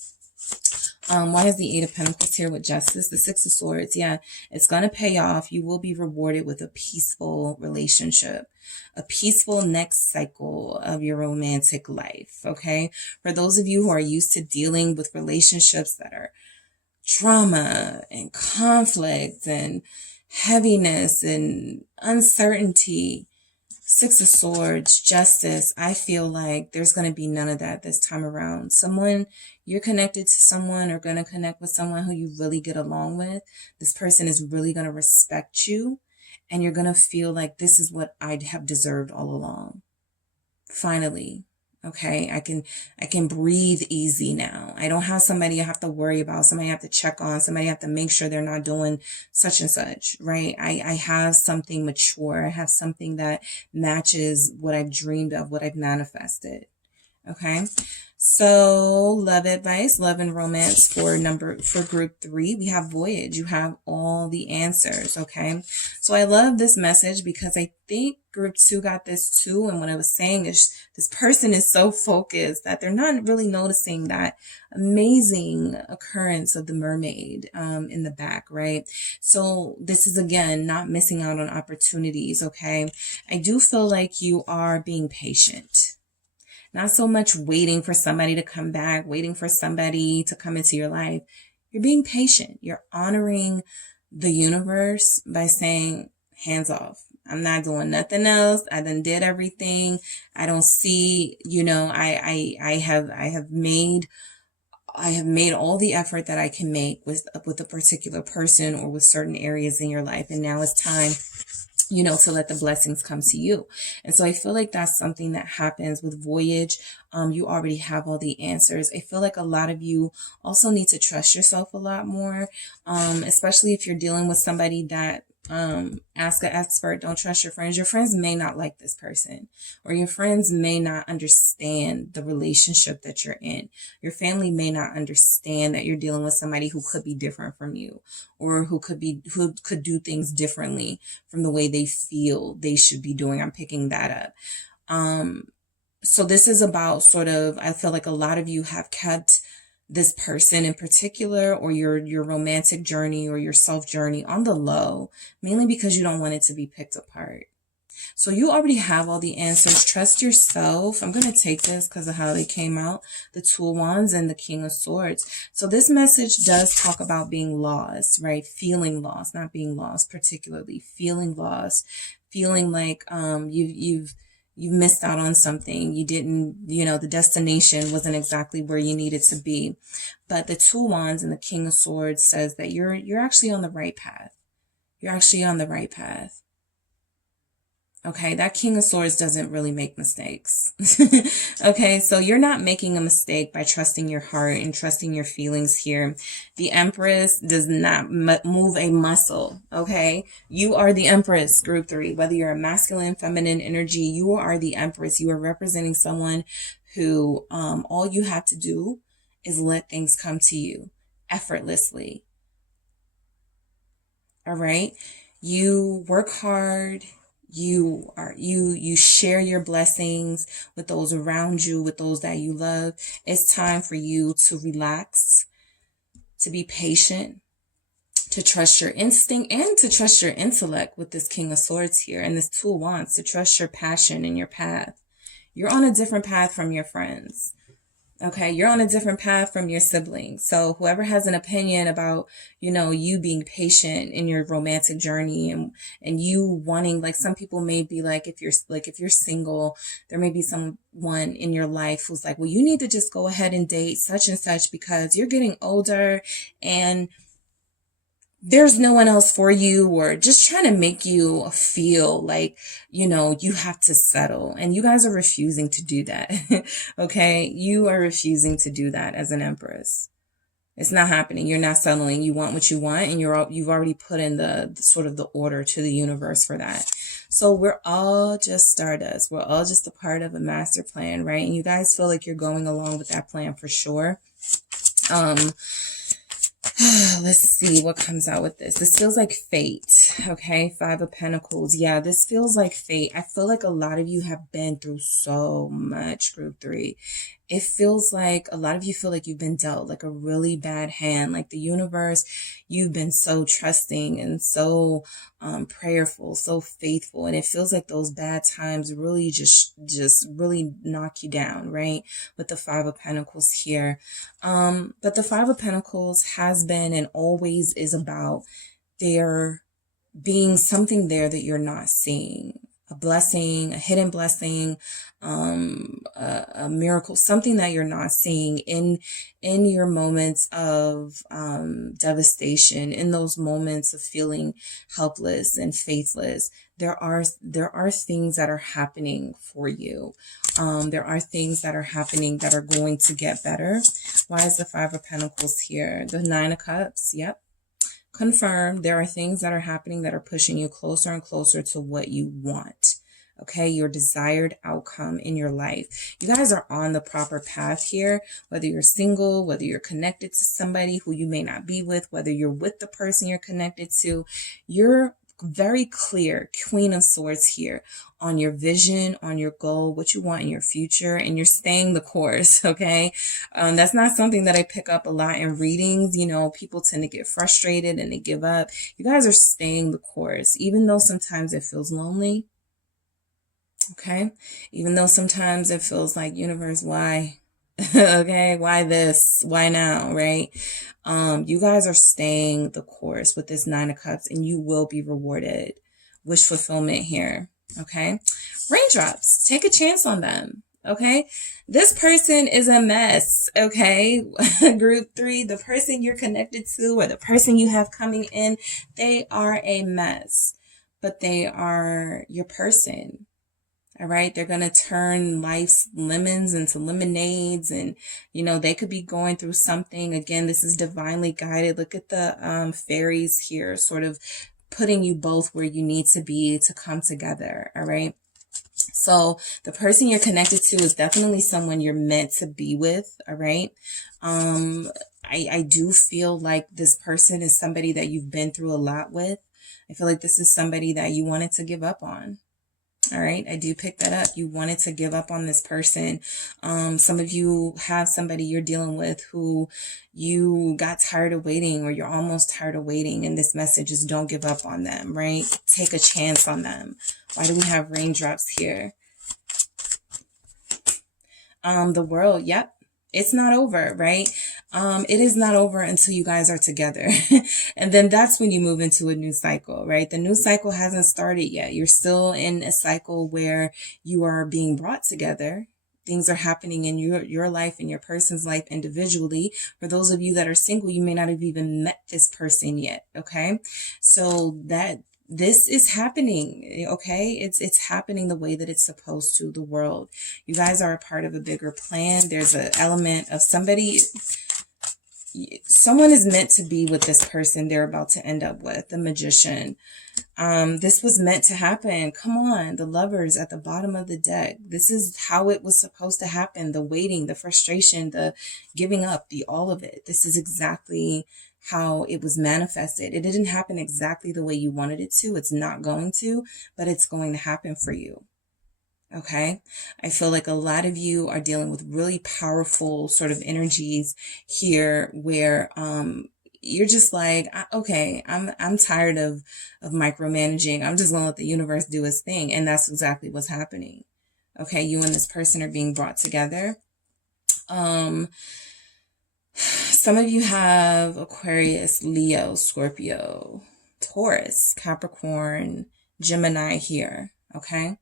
Why is the 8 of Pentacles here with Justice? The 6 of Swords. Yeah, it's going to pay off. You will be rewarded with a peaceful relationship, a peaceful next cycle of your romantic life. Okay. For those of you who are used to dealing with relationships that are trauma and conflict and heaviness and uncertainty, 6 of Swords, Justice, I feel like there's going to be none of that this time around. You're connected to someone or going to connect with someone who you really get along with. This person is really going to respect you, and you're going to feel like this is what I have deserved all along. Finally. Okay, I can breathe easy now. I don't have somebody I have to worry about, somebody I have to check on, somebody I have to make sure they're not doing such and such, right? I have something mature. I have something that matches what I've dreamed of, what I've manifested. Okay. So love advice, love and romance for group 3, we have Voyage. You have all the answers. Okay. So I love this message because I think group 2 got this too. And what I was saying is this person is so focused that they're not really noticing that amazing occurrence of the mermaid, in the back, right? So this is, again, not missing out on opportunities. Okay. I do feel like you are being patient. Not so much waiting for somebody to come back, waiting for somebody to come into your life. You're being patient. You're honoring the universe by saying, hands off. I'm not doing nothing else. I done did everything. I don't see, I have made all the effort that I can make with a particular person or with certain areas in your life. And now it's time, to let the blessings come to you. And so I feel like that's something that happens with Voyage. You already have all the answers. I feel like a lot of you also need to trust yourself a lot more, especially if you're dealing with somebody that, ask an expert, don't trust your friends. Your friends may not like this person, or your friends may not understand the relationship that you're in. Your family may not understand that you're dealing with somebody who could be different from you, or who could do things differently from the way they feel they should be doing. I'm picking that up. So this is about I feel like a lot of you have kept this person in particular, or your romantic journey or your self journey on the low, mainly because you don't want it to be picked apart. So you already have all the answers. Trust yourself. I'm going to take this because of how they came out. The 2 of Wands and the King of Swords. So this message does talk about being lost, right? Feeling lost, not being lost, particularly feeling lost, feeling like you've missed out on something. You didn't, the destination wasn't exactly where you needed to be. But the Two of Wands and the King of Swords says that you're actually on the right path. You're actually on the right path. Okay, that King of Swords doesn't really make mistakes. Okay, so you're not making a mistake by trusting your heart and trusting your feelings here. The Empress does not move a muscle, okay? You are the Empress, group 3. Whether you're a masculine, feminine energy, you are the Empress. You are representing someone who all you have to do is let things come to you effortlessly. All right? You work hard. You share your blessings with those around you, with those that you love. It's time for you to relax, to be patient, to trust your instinct and to trust your intellect with this King of Swords here and this Two of Wands, to trust your passion and your path. You're on a different path from your friends. Okay, you're on a different path from your siblings. So whoever has an opinion about, you being patient in your romantic journey and you wanting, like, some people may be like, if you're single, there may be someone in your life who's like, well, you need to just go ahead and date such and such because you're getting older and there's no one else for you, or just trying to make you feel like, you have to settle. And you guys are refusing to do that. Okay. You are refusing to do that as an Empress. It's not happening. You're not settling. You want what you want, and you've already put in the sort of the order to the universe for that. So we're all just stardust. We're all just a part of a master plan, right? And you guys feel like you're going along with that plan for sure. Let's see what comes out with this. This feels like fate. Okay. 5 of Pentacles. Yeah, this feels like fate. I feel like a lot of you have been through so much, group 3. It feels like a lot of you feel like you've been dealt like a really bad hand, like the universe. You've been so trusting and so prayerful, so faithful. And it feels like those bad times really just really knock you down, right? With the 5 of Pentacles here. But the 5 of Pentacles has been and always is about there being something there that you're not seeing. A blessing, a hidden blessing, a miracle, something that you're not seeing in your moments of devastation, in those moments of feeling helpless and faithless. There are things that are happening for you. There are things that are happening that are going to get better. Why is the 5 of Pentacles here? The 9 of Cups. Yep. Confirm. There are things that are happening that are pushing you closer and closer to what you want. Okay, your desired outcome in your life. You guys are on the proper path here, whether you're single, whether you're connected to somebody who you may not be with, whether you're with the person you're connected to. You're very clear, Queen of Swords here, on your vision, on your goal, what you want in your future, and you're staying the course, okay? That's not something that I pick up a lot in readings. People tend to get frustrated and they give up. You guys are staying the course, even though sometimes it feels lonely, okay? Even though sometimes it feels like, universe, why? Okay, why this? Why now, right? You guys are staying the course with this 9 of Cups, and you will be rewarded. Wish fulfillment here, okay? Raindrops, take a chance on them, okay? This person is a mess, okay? Group 3, the person you're connected to or the person you have coming in, they are a mess, but they are your person. All right. They're going to turn life's lemons into lemonades, and, they could be going through something. Again, this is divinely guided. Look at the fairies here, sort of putting you both where you need to be to come together. All right. So the person you're connected to is definitely someone you're meant to be with. All right. I do feel like this person is somebody that you've been through a lot with. I feel like this is somebody that you wanted to give up on. All right. I do pick that up. You wanted to give up on this person. Some of you have somebody you're dealing with who you got tired of waiting, or you're almost tired of waiting. And this message is don't give up on them, right? Take a chance on them. Why do we have raindrops here? The World. Yep. It's not over, right? It is not over until you guys are together. And then that's when you move into a new cycle, right? The new cycle hasn't started yet. You're still in a cycle where you are being brought together. Things are happening in your life and your person's life individually. For those of you that are single, you may not have even met this person yet. Okay. So this is happening. Okay. It's happening the way that it's supposed to, the world. You guys are a part of a bigger plan. There's an element of someone is meant to be with this person they're about to end up with, the Magician. This was meant to happen. Come on, the Lovers at the bottom of the deck. This is how it was supposed to happen. The waiting, the frustration, the giving up, the all of it. This is exactly how it was manifested. It didn't happen exactly the way you wanted it to. It's not going to, but it's going to happen for you. Okay. I feel like a lot of you are dealing with really powerful sort of energies here where, you're just like, okay, I'm tired of micromanaging. I'm just going to let the universe do its thing. And that's exactly what's happening. Okay. You and this person are being brought together. Some of you have Aquarius, Leo, Scorpio, Taurus, Capricorn, Gemini here. Okay.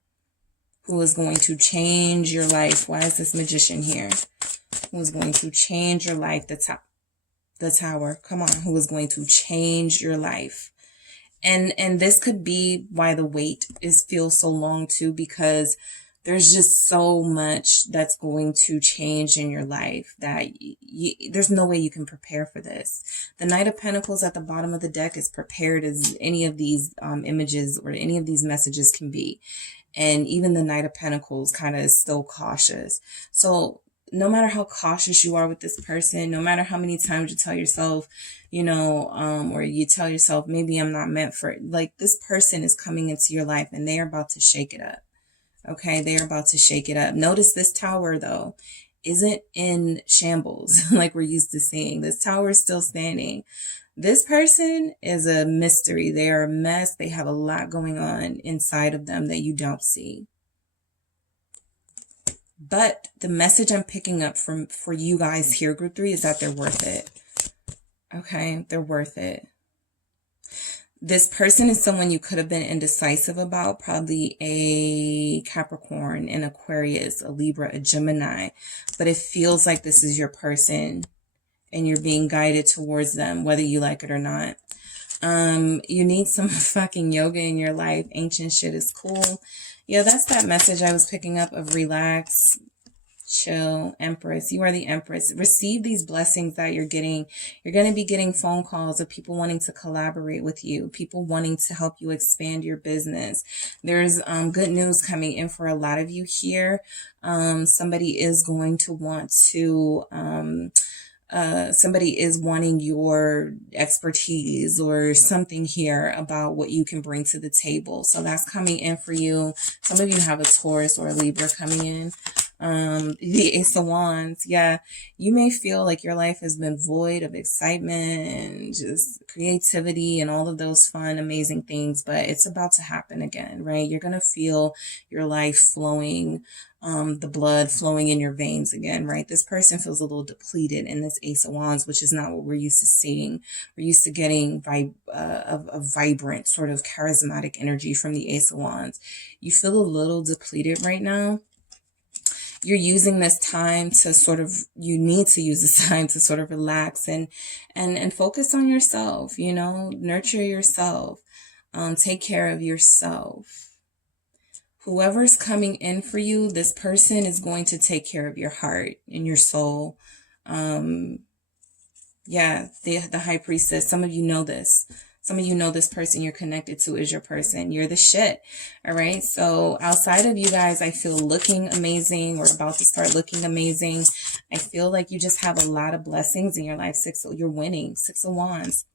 Who is going to change your life? Why is this Magician here? Who is going to change your life? The Tower. Come on. Who is going to change your life? And this could be why the wait feels so long too, because there's just so much that's going to change in your life that there's no way you can prepare for this. The Knight of Pentacles at the bottom of the deck is prepared as any of these images or any of these messages can be. And even the Knight of Pentacles kind of is still cautious. So no matter how cautious you are with this person, no matter how many times you tell yourself, or you tell yourself, maybe I'm not meant for it. Like, this person is coming into your life and they are about to shake it up. Okay. They are about to shake it up. Notice this Tower though isn't in shambles like we're used to seeing. This Tower is still standing. This person is a mystery. They are a mess. They have a lot going on inside of them that you don't see. But the message I'm picking up for you guys here, group 3, is that they're worth it. Okay, they're worth it. This person is someone you could have been indecisive about, probably a Capricorn, an Aquarius, a Libra, a Gemini. But it feels like this is your person. And you're being guided towards them, whether you like it or not. You need some fucking yoga in your life. Ancient shit is cool. Yeah, that's that message I was picking up of relax, chill, Empress. You are the Empress. Receive these blessings that you're getting. You're going to be getting phone calls of people wanting to collaborate with you, people wanting to help you expand your business. There's good news coming in for a lot of you here. Somebody is going to want to... somebody is wanting your expertise or something here about what you can bring to the table. So that's coming in for you. Some of you have a Taurus or a Libra coming in. The Ace of Wands. Yeah. You may feel like your life has been void of excitement and just creativity and all of those fun, amazing things, but it's about to happen again, right? You're going to feel your life flowing, the blood flowing in your veins again, right? This person feels a little depleted in this Ace of Wands, which is not what we're used to seeing. We're used to getting a vibrant sort of charismatic energy from the Ace of Wands. You feel a little depleted right now. You're using this time to you need to use this time to sort of relax and focus on yourself, nurture yourself, take care of yourself. Whoever's coming in for you, this person is going to take care of your heart and your soul. The High Priestess, some of you know this. Some of you know this person you're connected to is your person. You're the shit. All right. So outside of you guys, I feel looking amazing or about to start looking amazing. I feel like you just have a lot of blessings in your life. You're winning. 6 of Wands.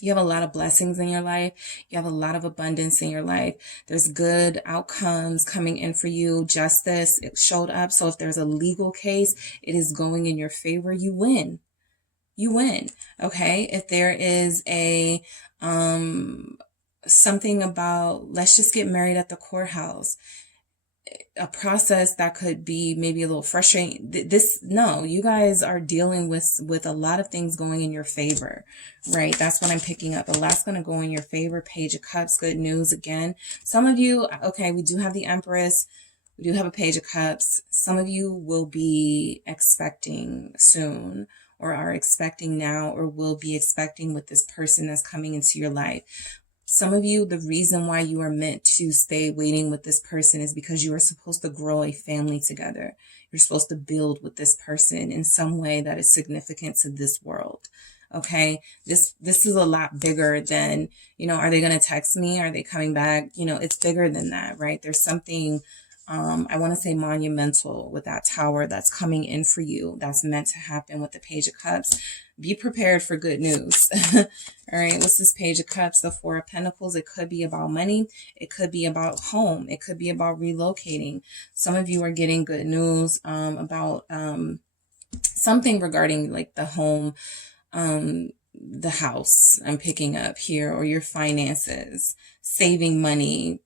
You have a lot of blessings in your life. You have a lot of abundance in your life. There's good outcomes coming in for you. Justice, it showed up. So if there's a legal case, it is going in your favor. You win. You win. Okay. If there is a, something about, let's just get married at the courthouse. a process that could be maybe a little frustrating. No, you guys are dealing with a lot of things going in your favor, right? That's what I'm picking up. A lot's going to go in your favor. Page of Cups, good news again. Some of you, okay, we do have the Empress. We do have a Page of Cups. Some of you will be expecting soon, or are expecting now, or will be expecting with this person that's coming into your life. Some of you, the reason why you are meant to stay waiting with this person is because you are supposed to grow a family together. You're supposed to build with this person in some way that is significant to this world. Okay, this is a lot bigger than, are they going to text me? Are they coming back? It's bigger than that, right? There's something, I want to say monumental with that Tower that's coming in for you. That's meant to happen with the Page of Cups. Be prepared for good news. All right. What's this Page of Cups? The Four of Pentacles. It could be about money. It could be about home. It could be about relocating. Some of you are getting good news about something regarding like the home, the house I'm picking up here, or your finances, saving money,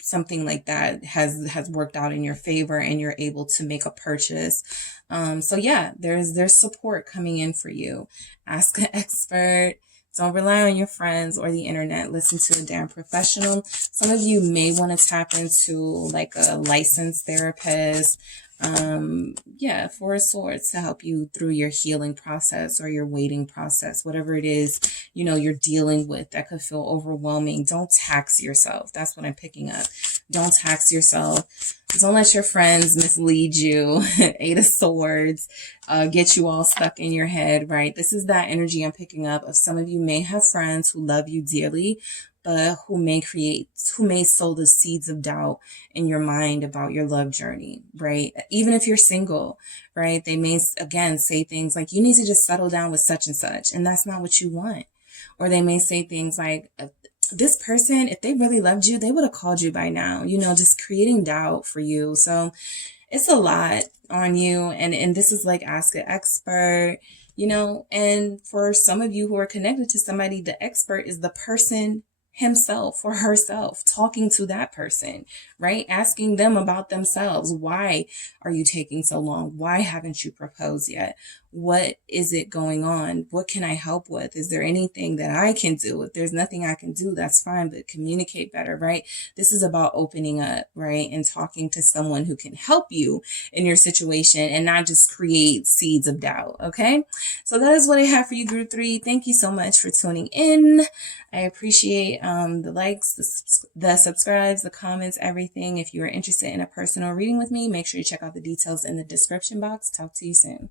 something like that has worked out in your favor and you're able to make a purchase. So yeah, there's support coming in for you. Ask an expert. Don't rely on your friends or the internet. Listen to a damn professional. Some of you may want to tap into like a licensed therapist. Yeah, Four of Swords to help you through your healing process or your waiting process, whatever it is, you're dealing with that could feel overwhelming. Don't tax yourself. That's what I'm picking up. Don't tax yourself. Don't let your friends mislead you. Eight of Swords, get you all stuck in your head, right? This is that energy I'm picking up of some of you may have friends who love you dearly, but who may sow the seeds of doubt in your mind about your love journey, right? Even if you're single, right? They may, again, say things like, you need to just settle down with such and such. And that's not what you want. Or they may say things like, this person, if they really loved you, they would have called you by now, just creating doubt for you. So it's a lot on you. And this is like ask an expert, and for some of you who are connected to somebody, the expert is the person himself or herself talking to that person, right? Asking them about themselves. Why are you taking so long? Why haven't you proposed yet? What is it going on? What can I help with? Is there anything that I can do? If there's nothing I can do, that's fine, but communicate better, right? This is about opening up, right? And talking to someone who can help you in your situation and not just create seeds of doubt, okay? So that is what I have for you, Group 3. Thank you so much for tuning in. I appreciate the likes, the subscribes, the comments, everything. If you are interested in a personal reading with me, make sure you check out the details in the description box. Talk to you soon.